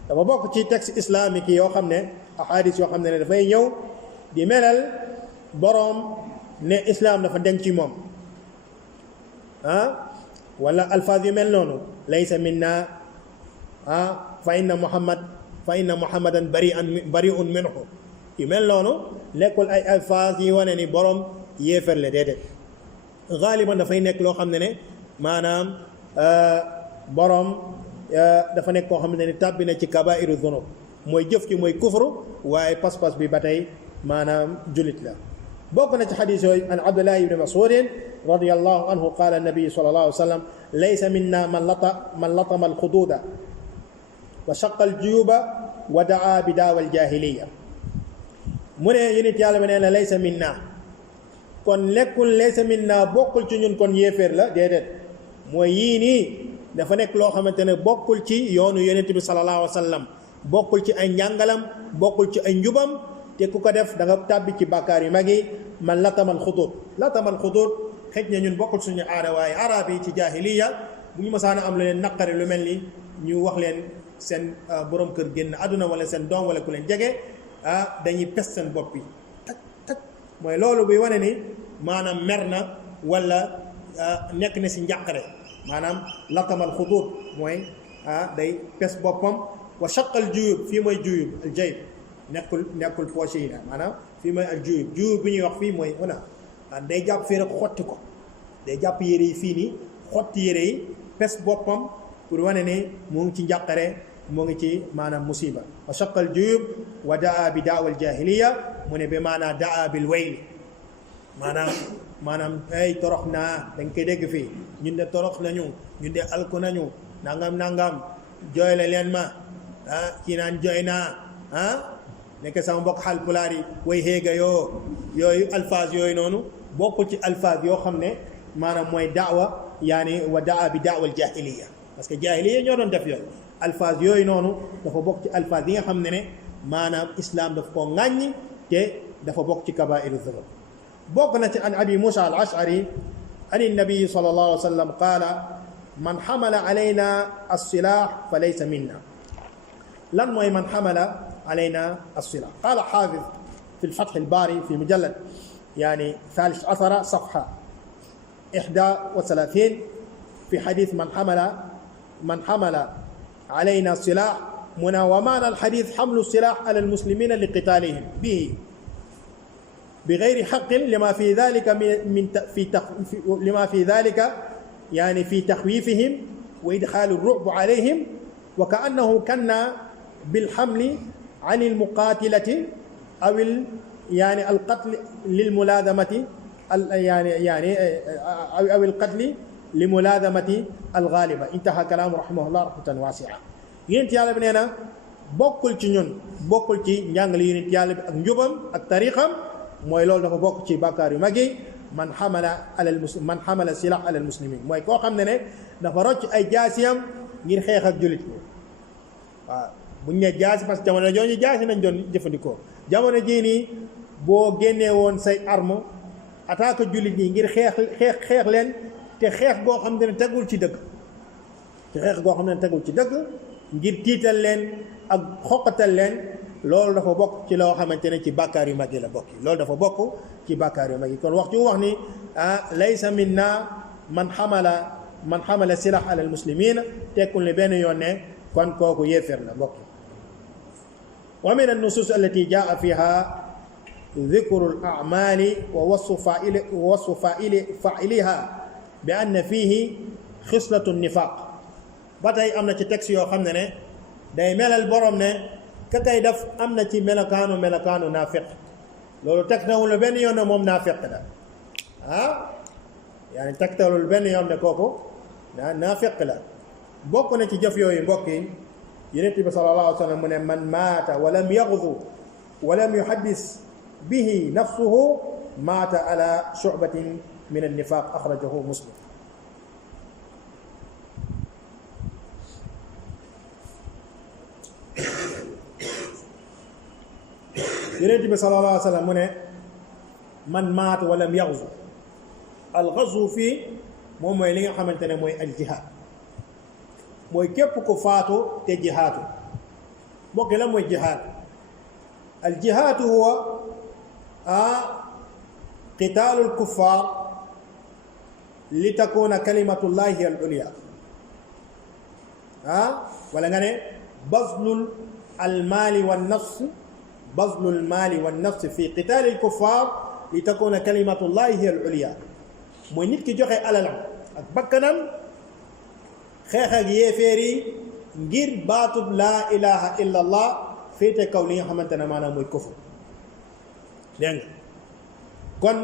dafa bokk ci texte islamique yoo xam ne ahadis yoo xam ne dafay ñëw di melal boroom ne islam dafa denc ci moom wala alfaaz yu mel noonu laysa minna fa inna muhammadan bari'un minhu yu mel noonu nekkul ay alfaaz yi wane ni borom yéefar la déedéet gaaliban dafay nekk loo xam ne maanaam borom dafa nekk koo xam ne tàbbi na ci kabairu zunub mooy jëf ci mooy kufru waaye pas-pas bi ba tey maanaam julit la bokk na ci xadis yooyu an abdullah ibni masudin radiyallahu anhu qaala annabi sallallahu alayhi wa sallam laysa minna man latama alxududa wa shaqa aljuyuba wa daa bi daawa aljahiliya mu ne yonent yàlla bi nee na laysa minna kon nekkul laysa minna bokkul ci ñun kon yéeféer la déedéet mooy yii nii dafa nekk loo xamante ne bokkul ci yoonu yonent bi sallallahu alayhi wa sallam bokkul ci ay njàngalam bokkul ci ay njubam te ku ko def da nga tàbbi ci bàkkaar yu mag yi man latamal xudud xëj na ñun bokkul suñu aada waaye arab yi ci jaahiliya bu ñu mësaan a am lu leen naqari lu mel ni ñu wax leen seen borom kër génn àdduna wala seen doom wala ku leen jege dañuy pes seen bopp yi tak mooy loolu buy wane ni maanaam mer na wala nekk na si njàqare maanaam latamal xudud mooy day pes boppam wa shaqal juyub fii mooy juyub al jayb nekkul poche yi maanaam fii mooy al juyub bi ñuy wax fii mooy una day jàpp fii rek xotti ko day jàpp yére yi fii nii xotti yére yi pes boppam pour wane ne mu ngi ci njàqare mu ngi ci maanaam musiba wa shaqal juyub wa daa bi daawal jahiliya mu ne ba maanaam daa bil wayli maanaam ay torox naa dañ koy dégg fii ñun de torox nañu ñun de alku nañu nangam jooy la leen ma kii naan jooy naa nekk sama mbokk xal pulaar yi way xéega yooyu alphase yooyu noonu bokkul ci alphase yoo xam ne maanaam mooy daawa yaani wa daa bi daawal jahiliya parce que jahiliya ñoo doon def yooyu alphase yooyu noonu dafa bokk ci alphase yi nga xam ne maanaam islam daf koo ŋàññi te dafa bokk ci kabairu zunub bokk na ci an abi musa al ashari an nabii sallallahu alayhi wa sallam qaala man xamala alayna as-silaah fa laysa minna lan mooy man xamala علينا الصلة قال حافظ في الفتح الباري في مجلد يعني 13 صفحة 31 في حديث من حمل علينا السلاح ومعنى الحديث حمل السلاح على المسلمين لقتالهم به بغير حق لما في ذلك لما في ذلك يعني في تخويفهم وإدخال الرعب عليهم وكأنه كنا بالحمل عن المقاتلة أو يعني القتل للملاذمة أو القتل لملاذمة الغالبة انتهى كلام رحمه الله رحمة واسعة yonent yàlla bi nee na bokkul ci ñun bokkul ci njàngale yonent yàlla bi ak njubam ak tariqam mooy loolu dafa bokk ci bàkkaar yu mag yi man xamala silah alal muslimin mooy koo xam ne dafa rocc ay jaasiyam ngir xeex ak jullit waaw buñ ne jaasi parce que jamono jooju jaasi nañ doon jëfandikoo jamono jii nii boo génnee woon say arme attaque jullit ñi ngir xeex leen te xeex goo xam ne tegul ci dëgg ngir tiital leen ak xoqatal leen loolu dafa bokk ci loo xamante ne ci bàkkaar yu mag yi la bokk loolu dafa bokk ci bàkkaar yu mag yi kon wax ci wax ni laysa minna man xamala silah alal muslimina tekkul ne benn yoon ne kon kooku yéeféer la bokk wa min an-nusus allati jaa fiha ذكر الأعمال ووصف فاعلها بأن فيه خصلة النفاق باتاي أمنا تي تكسي يو خامنا ne day melal borom ne ka kay def am na ci melakaanu naafiq loolu tegtawul benn yoon ne moom naafiq la yaani tegtawul benn yoon ne kooku naafiq la bokk na ci jëf yooyu mbokk yi Yonent bi sallallahu alayhi wa sallam mu ne man maata wa lam yaghzu wa lam yuhaddis bihi nafsuhu maata ala shu'batin min an-nifaq akhrajahu Muslim Yonent bi sallallahu alayhi wa sallam mu ne man maata wa lam yaghzu al-ghazwu fii moom mooy li nga xamante ne mooy al-jihaad mooy képp ku faatu te jihaatu mbokk la mooy jihaad al-jihaad huwa qitaalu al-kuffaar li takuuna kalimatullahi al-ulya wala nga ne bazlul al-maali wan-nafs بذل المال والنفس في قتال الكفار لتكون كلمة الله هي العليا mooy nit ki joxe alalam ak bakkanam xeex ak yéeféer yi ngir baatub laa ilaha illa allah féete kaw li nga xamante ne maanaam mooy kufur dégg nga kon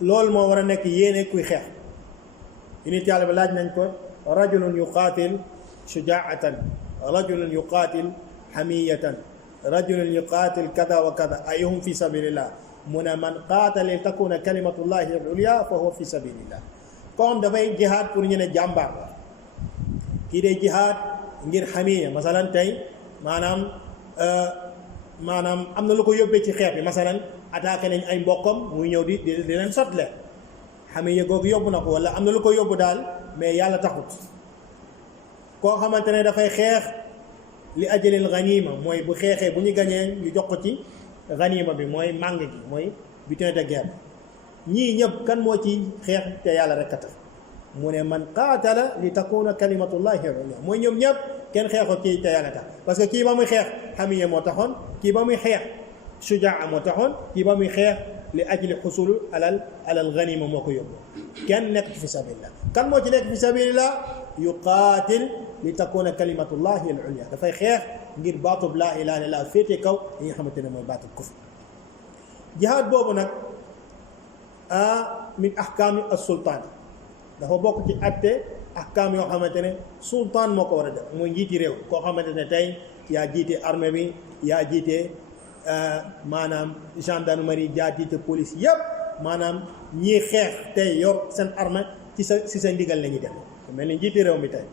loolu moo war a nekk yéene kuy xeex nit yàlla bi laaj nañ ko rajulun yuqaatil shujaatan rajulun yuqaatil hamiyatan rajulun yuqaatil kada wa kada ayuhum fi sabilillah mu ne man qaatala li takuna kalimatullahi al-ulya fa huwa fi sabilillah comme dafay jihaad pour ñu ne jàmbaar la kii day jihaad ngir xamiya masalan tey maanaam am na lu ko yóbbee ci xeex bi masalan attaqué nañ ay mbokkam muy ñëw di leen sotle xamiya googu yóbbu na ko wala am na lu ko yóbbu daal mais yàlla taxut koo xamante ne dafay xeex li ajalil ganima mooy bu xeexee bu ñu gañee ñu jox ko ci ganima bi mooy màng gi mooy butin de guerre ñii ñëpp kan moo ci xeex te yàlla rek a tax mu ne man qaatala li takuna kalimatullahi al-ulya mooy ñoom ñëpp kenn xeexoo kii te yàlla tax parce que kii ba muy xeex xamiya moo taxoon kii ba muy xeex shujaa moo taxoon kii ba muy xeex li ajli xusul alal ganima moo ko yóbbu kenn nekk fi sabilillah kan moo ci nekk fi sabilillah yuqaatil li takuna kalimatullahi al-ulya dafay xeex ngir baatub laa ilaha illallah féete kaw li nga xamante ne mooy baatub kufr jihaad boobu nag min ahkaami as-sultaan dafa bokk ci atte ahkaam yoo xamante ne sultaan moo ko war a def mooy njiiti réew koo xamante ne tey yaa jiite armée bi yaa jiite maanaam gendarmerie yaa jiite police yëpp maanaam ñii xeex tey yor seen armée ci sa ndigal la ñuy def mel ni njiiti réew mi tey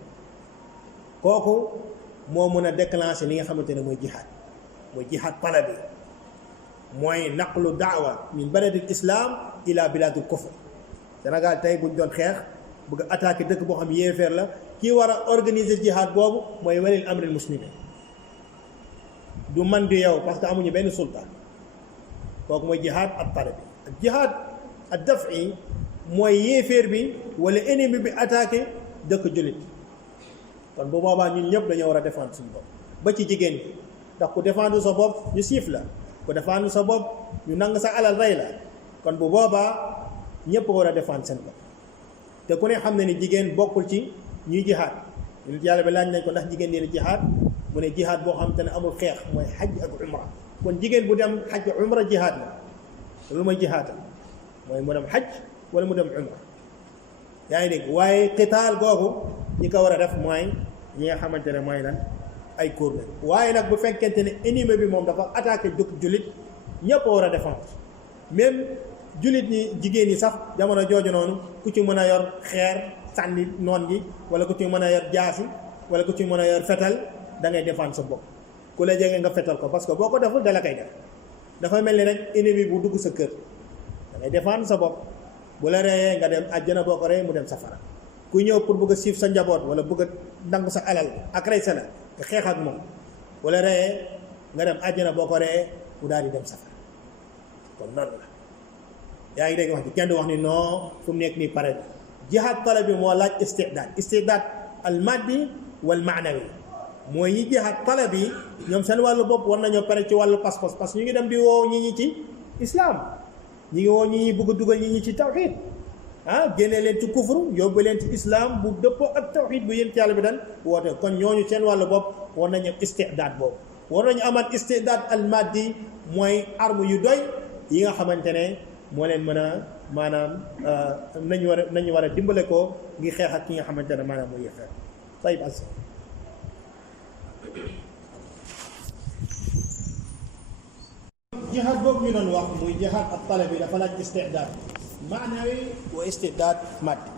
kooku moo mën a déclencher li nga xamante ne mooy jihaad talabi mooy naqlu daawa min baladil islam ila biladil kufr Sénégal tey buñ doon xeex bëgg a attaquer dëkk boo xam yéeféer la kii war a organiser jihaad boobu mooy walil amril muslimin du man di yow parce que amuñu benn sultaan kooku mooy jihaad at talabi ak jihaad ad daf'i mooy yéeféer bi wala ennemi bi attaqué dëkk jullit kon bu boobaa ñun ñëpp dañoo war a défendre suñu bopp ba ci jigéen bi ndax ku défendre sa bopp ñu siif la ku défendre sa bopp ñu nang sa alal rey la kon bu boobaa ñëpp war a défendre seen bopp te ku ne xam ne ni jigéen bokkul ci ñuy jihaad nit yàlla bi laaj nañ ko ndax jigéen dina jihaad mu ne jihaad boo xam te ne amul xeex mooy xaj ak umra kon jigéen bu dem xaj umra jihaad la loolu mooy jihaadam mooy mu dem xaj wala mu dem umra yaa ngi dégg waaye qitaal googu ñi ko war a def mooy ñi nga xamante ne mooy lan ay kóor la waaye nag bu fekkente ne ennemi bi moom dafa attaqué dëkk jullit ñëpp war a défendre même jullit ñi jigéen ñi sax jamono jooju noonu ku ci mën a yor xeer sànni noon gi wala ku ci mën a yor jaasi wala ku ci mën a yor fetal da ngay défendre sa bopp ku la jege nga fetal ko parce que boo ko deful dala koy def dafa mel ni rek ennemi bu dugg sa kër da ngay défendre sa bopp bu la reyee nga dem àjjana boo ko reyee mu dem safara ku ñëw pour bëgg a siif sa njaboot wala bëgg a nangu sa alal ak rey sa la nga xeex ak moom bu la reyee nga dem àjjana boo ko reyee mu daal di dem safara kon noonu la yaa ngi dégg wax ji kenn du wax ni non fu mu nekk nii pare jihaad talab bi moo laaj istidaad al maddi wal maanawi mooy ñi jihaad talab yi ñoom seen wàllu bopp war nañoo pare ci wàllu pas-pas parce que ñu ngi dem di woo ñi ñi ci islam ñu ngi woo ñi ñi bëgg a dugal ñi ñi ci tawxid génne leen ci kufru yóbbu leen ci islam bu dëppoo ak tawxid bu yéen ci yàlla bi dan woote kon ñooñu seen wàllu bopp war nañu istidaad boobu war nañu amaat istidaad al maddi mooy arme yu doy yi nga xamante ne moo leen mën a maanaam nañu war a dimbale ko ngi xeex ak ki nga xamante ne maanaam mooy xeex tayib as jihaad boobu ñu doon wax muy jihaad ak talab yi dafa laaj istidaad maanawi wa istidaad maddi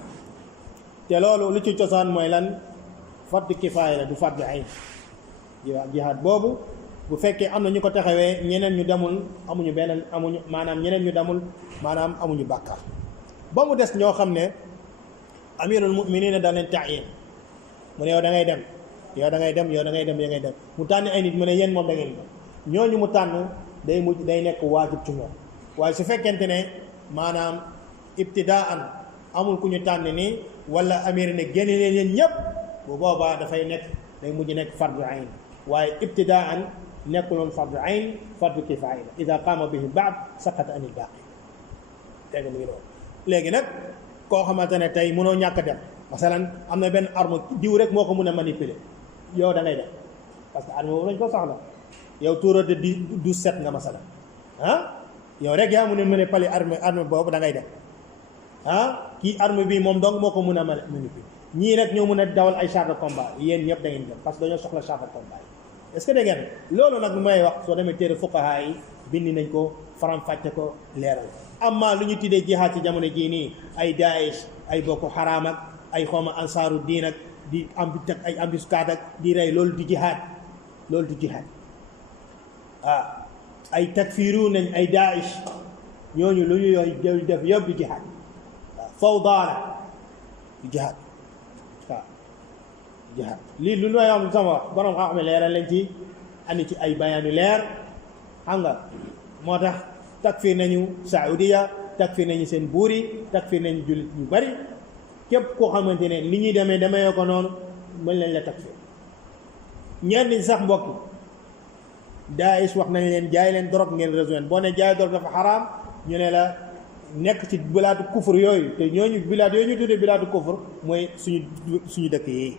te loolu lu ci cosaan mooy lan fardu kifaaya la du fardu ayn jihaad boobu bu fekkee am na ñu ko taxawee ñeneen ñu demul amuñu maanaam ñeneen ñu demul maanaam amuñu bàkkaar ba mu des ñoo xam ne amirul mu'minin da leen ta'yin mu ne yow da ngay dem yow da ngay dem yow da ngay dem yow ngay dem mu tànn ay nit mu ne yéen moom da ngeen dem ñooñu mu tànn day mujj day nekk waajib ci ñoom waaye su fekkente ne maanaam ibtidaan amul ku ñu tànn nii wala amir ne génne leen yéen ñëpp bu boobaa dafay nekk day mujj nekk fardu ayn waaye ibtidaan nekkuloon fardu ayn fardu kifaaya ida qaama bihi baad saqata anil baaqi dégg nga mu ngi doon léegi nag koo xamante ne tey mënoo ñàkk a dem masalan am na benn arme diw rek moo ko mën a manipuler yow da ngay dem parce que arme boobu lañ ko soxla yow tuura de 12-7 nga masalan yow rek yaa mun a manipuler arme boobu da ngay dem kii arme bi moom donc moo ko mën a manipuler ñii rek ñoo mën a dawal ay chars de combat yéen ñëpp da ngeen dem parce que dañoo soxla chars de combat yi est-ce que da ngeen loolu nag may wax soo demee téere fuqaha yi bind nañ ko faram-fàcce ko leeral amma lu ñu tuddee jihaad ci jamono jii nii ay Daesh ay Boko Haram ak ay xawma ansaaru diin ak di teg ay embuscade ak di rey loolu du jihaad loolu du jihaad ay takfiru nañ ay Daesh ñooñu lu ñu def yëpp du jihaad fawda la du jihaad jihaad lii lu may wax sama wax borom xam ne leeral lañ ci andi ci ay bayaan yu leer xam nga moo tax takfir nañu Saudiya takfir nañu seen buur yi takfir nañu jullit ñu bari képp koo xamante ne li ñuy demee ko noonu mën lañ la takfir ñenn ñi sax mbokk Daesh wax nañ leen jaay leen drogue ngeen rejoindre boo ne jaay drogue dafa xaraam ñu ne la nekk ci bilaadu kufur yooyu te ñooñu bilaad yooyu ñu tuddee bilaadu kufur mooy suñu dëkk yi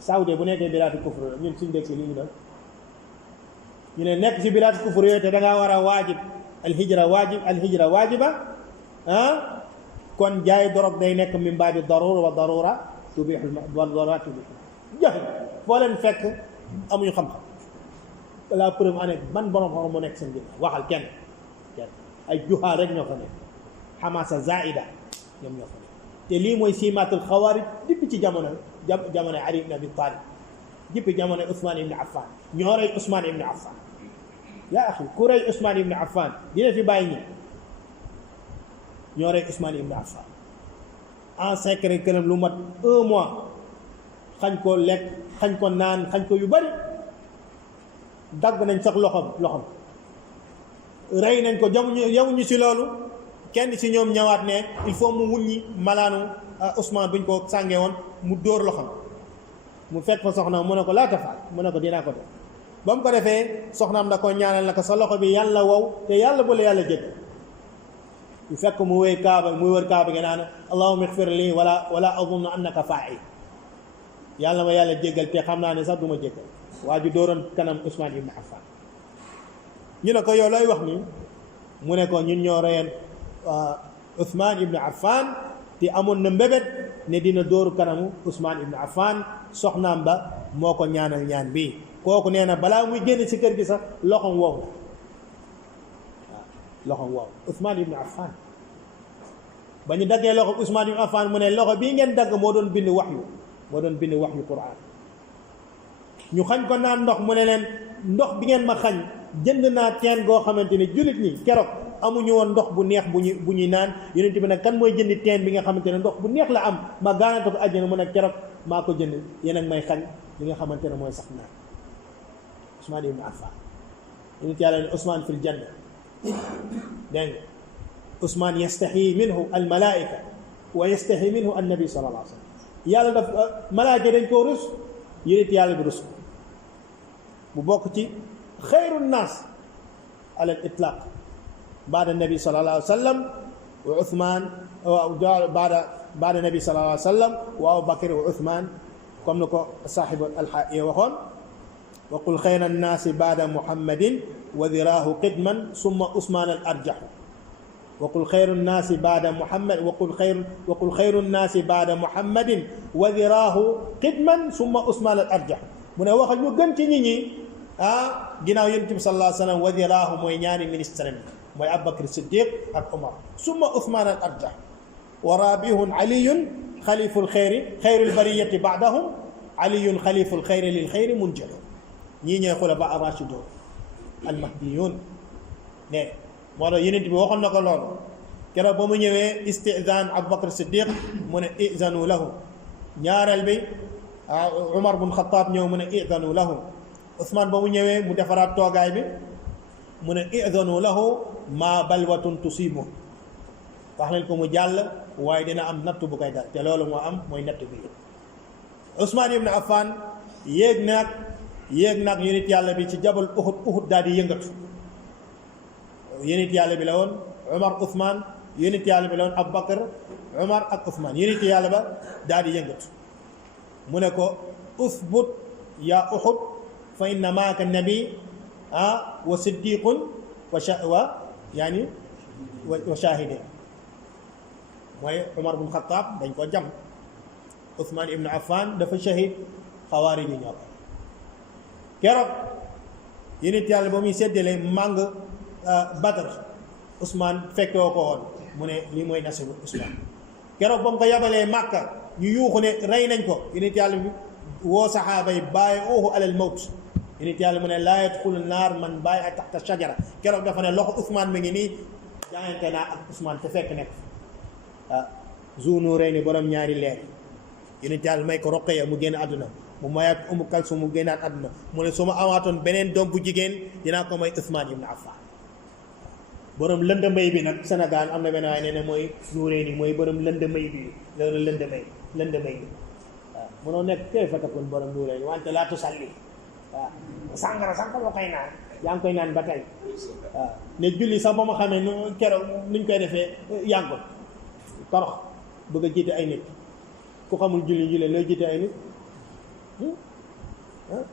Saudi bu nekkee bilaadu kufur ñun suñu dëkk yi li ñu doon ñu ne nekk ci bilaadu kufur yooyu te da ngaa war a waajib alhijra waajiba kon jaay drogue day nekk min baabi darura wa darura tubihu darura tubihu jafe foo leen fekk amuñu xam-xam la preuve année ban borom xam mu nekk seen biir waxal kenn ay juhaal rek ñoo fa nekk xamaasa zaida ñoom ñoo fa nekk te lii mooy simaatul xawaarij depuis ci jamono Ali ibn Abi Talib depuis jamono Ousmane ibn Affan ñoo rey Ousmane ibn Affan yaa axi ku rey Ousmane ibn Affan dina fi bàyyi ñi ñoo rey Ousmane ibn Affan en secret këram lu mat 1 mois xañ ko lekk xañ ko naan xañ ko yu bari dagg nañ sax loxom rey nañ ko yamuñu si loolu kenn si ñoom ñëwaat ne il faut mu wuññi malaanu Ousmane buñ ko sàngee woon mu dóor loxom mu fekk fa soxnaam mu ne ko laa tafaal mu ne ko dinaa ko def ba mu ko defee soxnaam da ko ñaanal na ko sa loxo bi yàlla wow te yàlla bu la yàlla jégg mu fekk mu wër kaaba gi naan allahumma ighfir li wala azunnu annaka faa'il yàlla ma yàlla jéggal te xam naa ne sax du ma jéggal waa ju dóoroon kanam Ousmane ibn Affan ñu ne ko yow looy wax ni mu ne ko ñun ñoo reyoon Ousmane ibn Affan te amoon na mbébét ne dina dóoru kanamu Ousmane ibn Affan soxnaam ba moo ko ñaanal ñaan bi kooku nee na balaa muy génn ci kër gi sax loxom wow waaw loxom wow Ousmane ibn Affan ba ñu daggee loxo Ousmane ibn Affan mu ne loxo bii ngeen dagg moo doon bind waxyu Qur'an ñu xañ ko naan ndox mu ne leen ndox bi ngeen ma xañ jënd naa teen goo xamante ne jullit ñi keroog amuñu woon ndox bu neex bu ñuy naan yonent bi nag kan mooy jënd teen bi nga xamante ne ndox bu neex la am ma gaanata ko àjjana mu ne keroog maa ko jënd yéen ak may xañ li nga xamante ne mooy sax naan Ousmane ibn Affan yonent yàlla ne Ousmane fil janna dégg nga Ousmane yastahi minhu al malaika wa yastahi minhu an nabi sallallahu alayhi wa sallam yàlla daf malaaka dañ koo rus yonent yàlla bi rus mu bokk ci xayru naas ala al itlaq baada nabi sallallahu alayhi wa sallam wa Uthman baada nabi sallallahu alayhi wa sallam wa Abu Bakr wa Uthman comme ni ko saaxibu alxaa'iya waxoon wa qul xayra nnaasi baada muhammadin wa diraahu qidman summa Usmaan al arjaxu wa qul xayru nnaasi baada muhammad wa qul xayru nnaasi baada muhammadin wa diraahu qidman summa Usmaan al arjaxu mu ne waxal ñu gën ci nit ñi ginnaaw yonent bi sallallahu alayhi wa sallam wa diraahu mooy ñaari ministre bi mooy Abubakar Siddiq ak Umar summa Usmaan al arjaxu wa raabihun aliyun xaliful xayri xayrul bariyati baadahum aliyun xaliful xayri lil xayri munjahu ñii ñooy xulafa ar-raashidun al-mahdiyun ne moo tax yonent bi waxoon na ko loolu keroog ba mu ñëwee istizaan Abubakar Siddiq mu ne izanu lahu ñaareel bi Umar bun Xattaab ñëw mu ne izanu lahu Usmaan ba mu ñëwee mu defaraat toogaay bi mu ne izanu lahu maa balwatun tusibu wax leen ko mu jàll waaye dina am natt bu koy dal te loolu moo am mooy natt bi Usmaan ibn Affan yéeg nag yonent yàlla bi ci jabal Uhud daal di yëngatu yonent yàlla bi la woon Umar Usmaan yonent yàlla bi la woon Abubakar Umar ak Usmaan yonent yàlla ba daal di yëngatu mu ne ko usbut yaa Uhud fa inna maaka nabi wa siddiqun wa shahidin mooy Umar bun Xattaab dañ ko jam Usmaan ibn Affan dafa shahid xawaari yi ñoo ko keroog yonent yàlla ba muy séddale màng Badr Usmaan fekkoo ko woon mu ne lii mooy nasibu Usmaan keroog ba mu ko yabalee Màkka ñu yuuxu ne rey nañ ko yonent yàlla bi woo saxaaba yi bàyyi uhu alal mawt yonent yàlla mu ne laa yadxulu naar man bàyyi a taxta shajara keroog dafa ne loxo Usmaan mi ngi nii jaayante naa ak Usmaan te fekk nekk Zu Nuurayni borom ñaari leer yonent yàlla may ko Roqaya mu génn àdduna mu mayaat Umu Kalsum mu génnaat àdduna mu ne su ma amaatoon beneen doom bu jigéen dinaa ko may Usmaan ibn Affan borom lëndëmay bi nag Sénégal am na benn waaye nee na mooy Nuurayni mooy borom lëndëmay bi loolu lëndëmay bi waaw mënoo nekk kay fa takkoon borom Nuurayni wante laa tusalli waaw sàngara sax moo koy naan yaa ngi koy naan ba tey waaw ne julli sax ba ma xamee nu keroog nuñ koy defee yàggul torox bëgg a jiite ay nit ku xamul julli looy jiite ay nit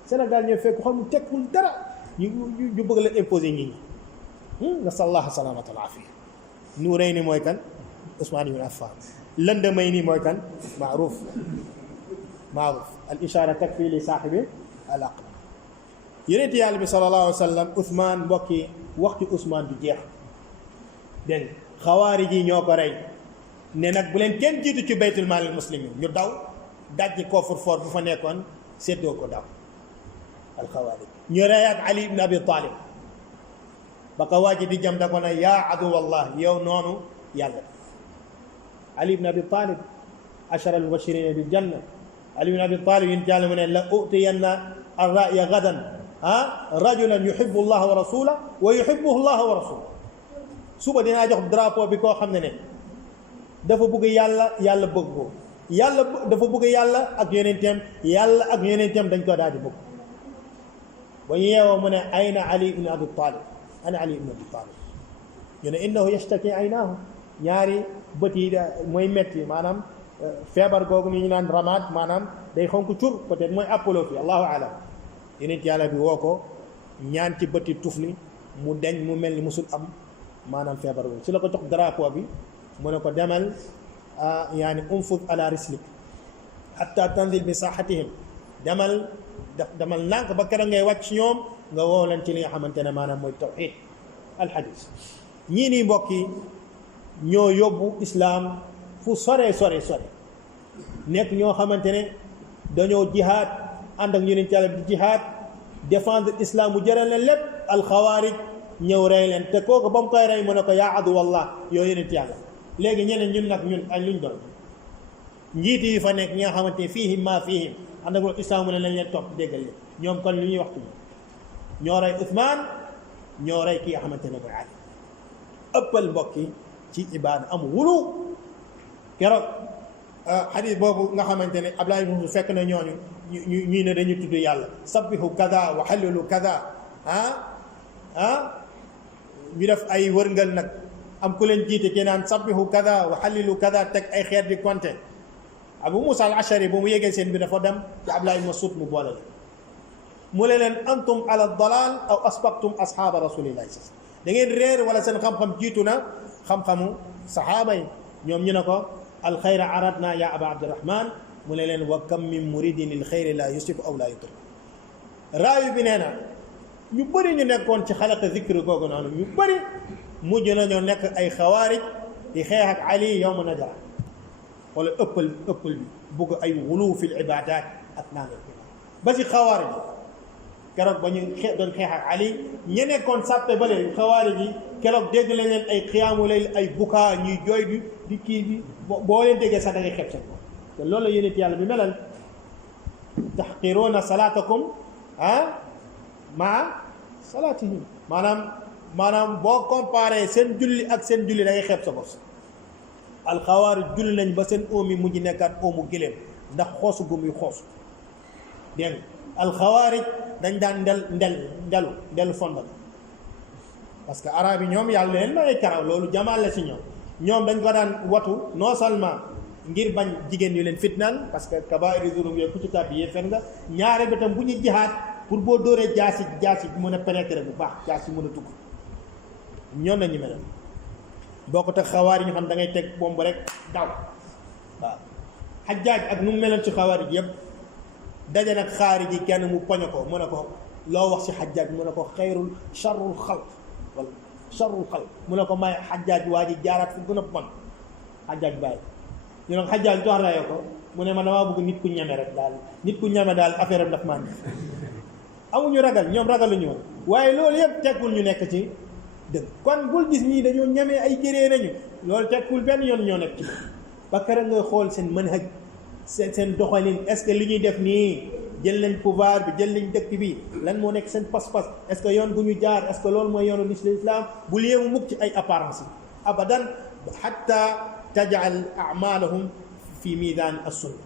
Sénégal ñoo fekk ku xamul tekkul dara ñu bëgg la imposer nit ñi nasallahu salaamata wal aafiya Nuurayni mooy kan Usmaan ibn Affan lëndëmay nii mooy kan maaruf al ishaara takfi li saaxibi al aql yonent yàlla bi sallallahu alayhi wa sallam Usmaan mbokki waxtu Usmaan du jeex dégg nga xawaarij yi ñoo ko rey ne nag bu leen kenn jiitu ci baytul maalil muslimin ñu daw dajji coffre-fort bu fa nekkoon séddoo ko daw alxawaarij ñu reyaat Ali ibn Abi Talib ba ko waa ji di jam da ko ne yaa aduwallah yow noonu yàlla Ali ibn Abi Talib ashara al-mubashirina bil janna Ali ibn Abi Talib yéen jàll mu ne la utiyanna ar-ra'ya gadan rajulan yuhibbu Allah wa rasulahu wa yuhibbuhu Allah wa rasuluhu suba dinaa jox drapeau bi koo xam ne dafa bëgg yàlla bëgg ko dafa bëgg yàlla ak yonentam yàlla ak yonentam dañ ko daal di bëgg ba ñu yeewoo mu ne ayna Ali ibn Abi Talib ana Ali ibn Abi Talib ñu ne innahu yashtaki aynaahu ñaari bët yi mooy metti maanaam feebar googu ñu naan ramaad maanaam day xonk cur peut-être mooy Apollo fi allahu alam yonent yàlla bi woo ko ñaan ci bëti tufli mu deñ mu mel ni musul am maanaam feebar boobu si la ko jox drapeau bi mu ne ko demal yaani unfud ala rislik hatta tanzil bi saaxatihim demal nànk ba keroog ngay wàcc ñoom nga woo leen ci li nga xamante ne maanaam mooy tawxid alxadis ñii nii mbokk yi ñoo yóbbu islaam fu sore nekk ñoo xamante ne dañoo jihaad ànd ak yonent Yàlla di jihaad défendre islam mu jëral leen lépp alxawaarij ñëw rey leen te kooku ba mu koy rey mu ne ko yaa aduwallah yow yonent Yàlla léegi ñeneen ñun nag ñun ay luñ doon njiit yi fa nekk ñi nga xamante ne fiihim maa fiihim ànd ak islam mu ne lañ leen topp déggal leen ñoom kon lu ñuy waxtu ñoo rey Usmaan ñoo rey ki nga xamante ne mooy Ali ëppal mbokk yi ci ibaada am wulu keroog xadis boobu nga xamante ne Abdoulaye ibn fekk na ñooñu ñii ne dañu tudd yàlla sabbihu kada wa hallilu kada ñu def ay wërngal nag am ku leen jiite kii naan sabbihu kada wa hallilu kada teg ay xeer di compter Abu Musa al Ashari bu mu yégee seen bi dafa dem ci Abdullah ibn Mas'ud mu boole la mu ne leen antum ala dalal aw asbaqtum ashaaba rasulillahi da ngeen réer wala seen xam-xam jiitu na xam-xamu saxaaba yi ñoom ñu ne ko alxayra aradna ya aba abdirahman mu ne leen wa kam min muridin lil xayri la yusifu aw la yutrik raayu bi nee na ñu bëri ñu nekkoon ci xalaqa zikr googu noonu ñu bëri mujj nañoo nekk ay xawaarij di xeex ak Ali yawma najra wala ëppal bi bugg ay wulu fi l ibadat ak naanal ba ci xawaarij keroog ba ñu doon xeex ak Ali ña nekkoon sàppe ba leen xawaarij yi keroog dégg lañ leen ay xiyaamu layl ay bukaa ñuy jooy di kii bi boo leen déggee sax da ngay xeeb seen ko te loolu la yonent yàlla bi melal taxqiruuna salaatakum maa salaatihim maanaam boo comparé seen julli ak seen julli da ngay xeeb sa bos alxawaarij julli nañ ba seen oom yi mujj nekkaat oomu gëléem ndax xoosu gu muy xoosu dégg nga alxawaarij dañ daan ndelu fondal parce que arab yi ñoom yàlla leen may karaw loolu jamaal la si ñoom dañ ko daan watu non seulement ngir bañ jigéen ñu leen fitnal parce que kabaa'iri zunub yooyu ku ci tàbbi yéefar nga ñaare bi tam bu ñu jihaad pour boo dóoree jaasi bi mën a pénétrer bu baax jaasi mën a dugg ñoom la ñu mel boo ko teg xawaar yi ñu xam da ngay teg bomb rek daw waaw Xajjaaj ak nu mu meloon ci xawaar yi yëpp daje nag xaari ji kenn mu poñe ko mu ne ko loo wax ci Xajjaaj mu ne ko xayrul charrul xalq wala charrul xalq mu ne ko may Xajjaaj waa ji jaaraat fu gën a bon Xajjaaj bàyyi ñu ne ko Xajjaaj jox rayoo ko mu ne ma damaa bëgg nit ku ñeme rek daal nit ku ñeme daal affaire am daf maa neex amuñu ragal ñoom ragaluñu woon waaye loolu yëpp tekkul ñu nekk ci dëgg kon bul gis ñii dañoo ñemee ay géree nañu loolu tekkul benn yoon ñoo nekk ci ba kër nga xool seen manhaj seen doxalin est-ce que li ñuy def nii jël nañ pouvoir bi jël nañ dëkk bi lan moo nekk seen pas-pas est-ce que yoon bu ñu jaar est-ce que loolu mooy yoonu l'islam bul yéemu mukk ci ay apparence yi abadan hatta tajal amalahum fi midan as-sunna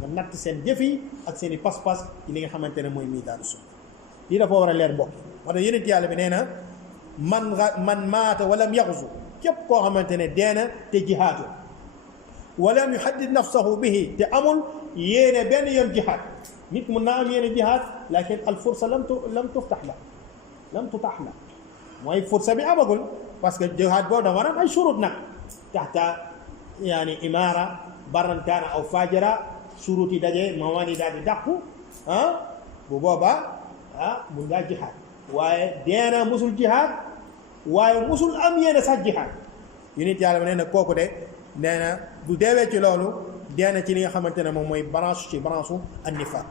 nga natt seen jëf yi ak seen i pas-pas ci li nga xamante ne mooy midan as-sunna lii dafa war a leer mbokk moo tax yonent yàlla bi nee na man maata walam yaxzu képp koo xamante ne deena te jihaatu walam yuhaddid nafsahu bihi te amul yéene benn yoon jihaad nit mun naa am yéene jihaad lakin al fursa lam tutax la mooy fursa bi amagul parce que jihaad boo dafa war am ay shurut nag taxta yaani imaara barran kaana aw fajira shurut yi daje mawani daal di dàqu bu boobaa mun ngaa jihaad waaye deena musul jihaad waaye musul am yéene sax jihaad yu nit yàlla bi nee na kooku de nee na du deewee ci loolu deena ci li nga xamante ne moom mooy branche ci branche an nifaq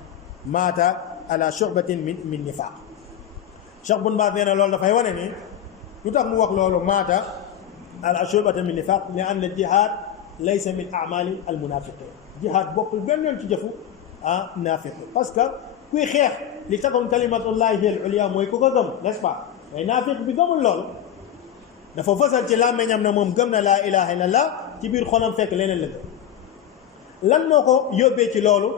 maata ala shu'batin min nifaq Cheikh Bun Baaz nee na loolu dafay wane ni lu tax mu wax loolu maata ala shu'batin min nifaq li anna jihaad laysa min a'mali al munafiqin jihaad bokkul benn yoon ci jëfu naafiq parce que kuy xeex li takun kalimatullahi hiya al-ulya mooy ku ko gëm n'est-ce pas mais naafiq bi gëmul loolu dafa fësal ci làmmiñam ne moom gëm na laa ilaha illallah ci biir xolam fekk leneen la gëm lan moo ko yóbbee ci loolu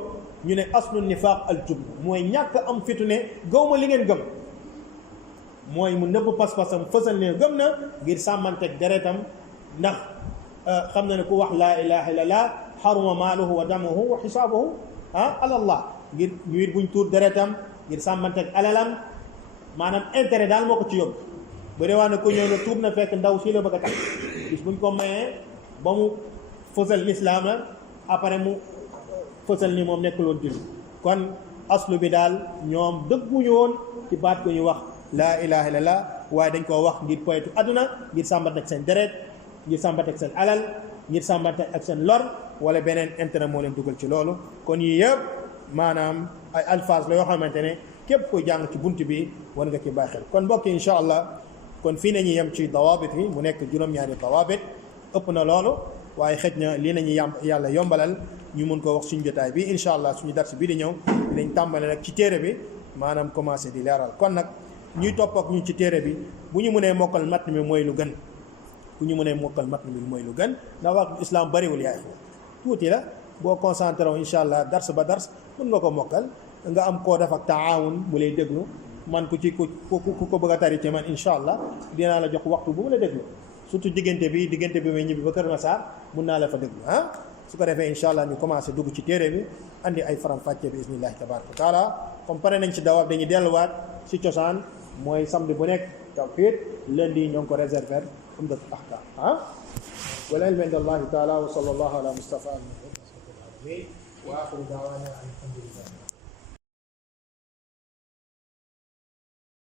ñu ne aslu nifaq al jubn mooy ñàkk am fitu ne gëwma li ngeen gëm mooy mu nëbb pas-pasam fësal ne gëm na ngir sàmmanteeg deretam ndax xam na ne ku wax laa ilaha illallah xaruma maaluhu wa damuhu wa xisaabuhu ala allah ngir ñu it buñ tuur deretam ngir sàmmanteeg alalam maanaam intérêt daal moo ko ci yóbbu bëri waa ne ku ñëw ne tuub na fekk ndaw si la bëgg a tax bis buñ ko mayee ba mu fësal lislaam la après mu fësal ni moom nekkul woon julli kon aslu bi daal ñoom dëgguñu woon ci baat ko ñu wax laa ilaha illallah waaye dañ koo wax ngir poyetu aduna ngir sàmmanteeg seen deret ngir sàmmanteeg seen alal ngir sàmmanteeg ak seen lor wala beneen intérêt moo leen dugal ci loolu kon yii yëpp maanaam ay alphase la yoo xamante ne képp koy jàng ci bunt bi war nga ci bàyyi xel kon mbokk yi incha allah kon fii nañuy yem ci dawaabit yi mu nekk juróom-ñaari dawaabit ëpp na loolu waaye xëj na lii nañu yàlla yombalal ñu mun koo wax suñu jotaay bi incha allah suñu dars bi di ñëw dinañ tàmbale nag ci téere bi maanaam commencé di leeral kon nag ñuy topp ak ñu ci téere bi bu ñu mënee mokkal matn mi mooy lu gën bu ñu mënee mokkal matn mi mooy lu gën ndax wax islam bariwul yaay tuuti la boo concentré wu incha allah dars ba dars mën nga ko mokkal nga am koo def ak taawun bu lay déglu man ku ko bëgg a tari ci man incha allah dinaa la jox waxtu bu mu la déglu surtout diggante bi may ñibbi ba Kër Massar mun naa la fa déglu su ko defee incha allah ñu commencé dugg ci téere bi andi ay faram-fàcce bi ismillahi tabaraka wa taala comme pare nañ ci dawaab dañuy delluwaat ci cosaan mooy samedi bu nekk tawhid lundi ñoo ngi ko réserver umdatul ahkam wal ilmu inda allahi taala wa sallallahu ala mustafa wa axiru daawana alhamdulillah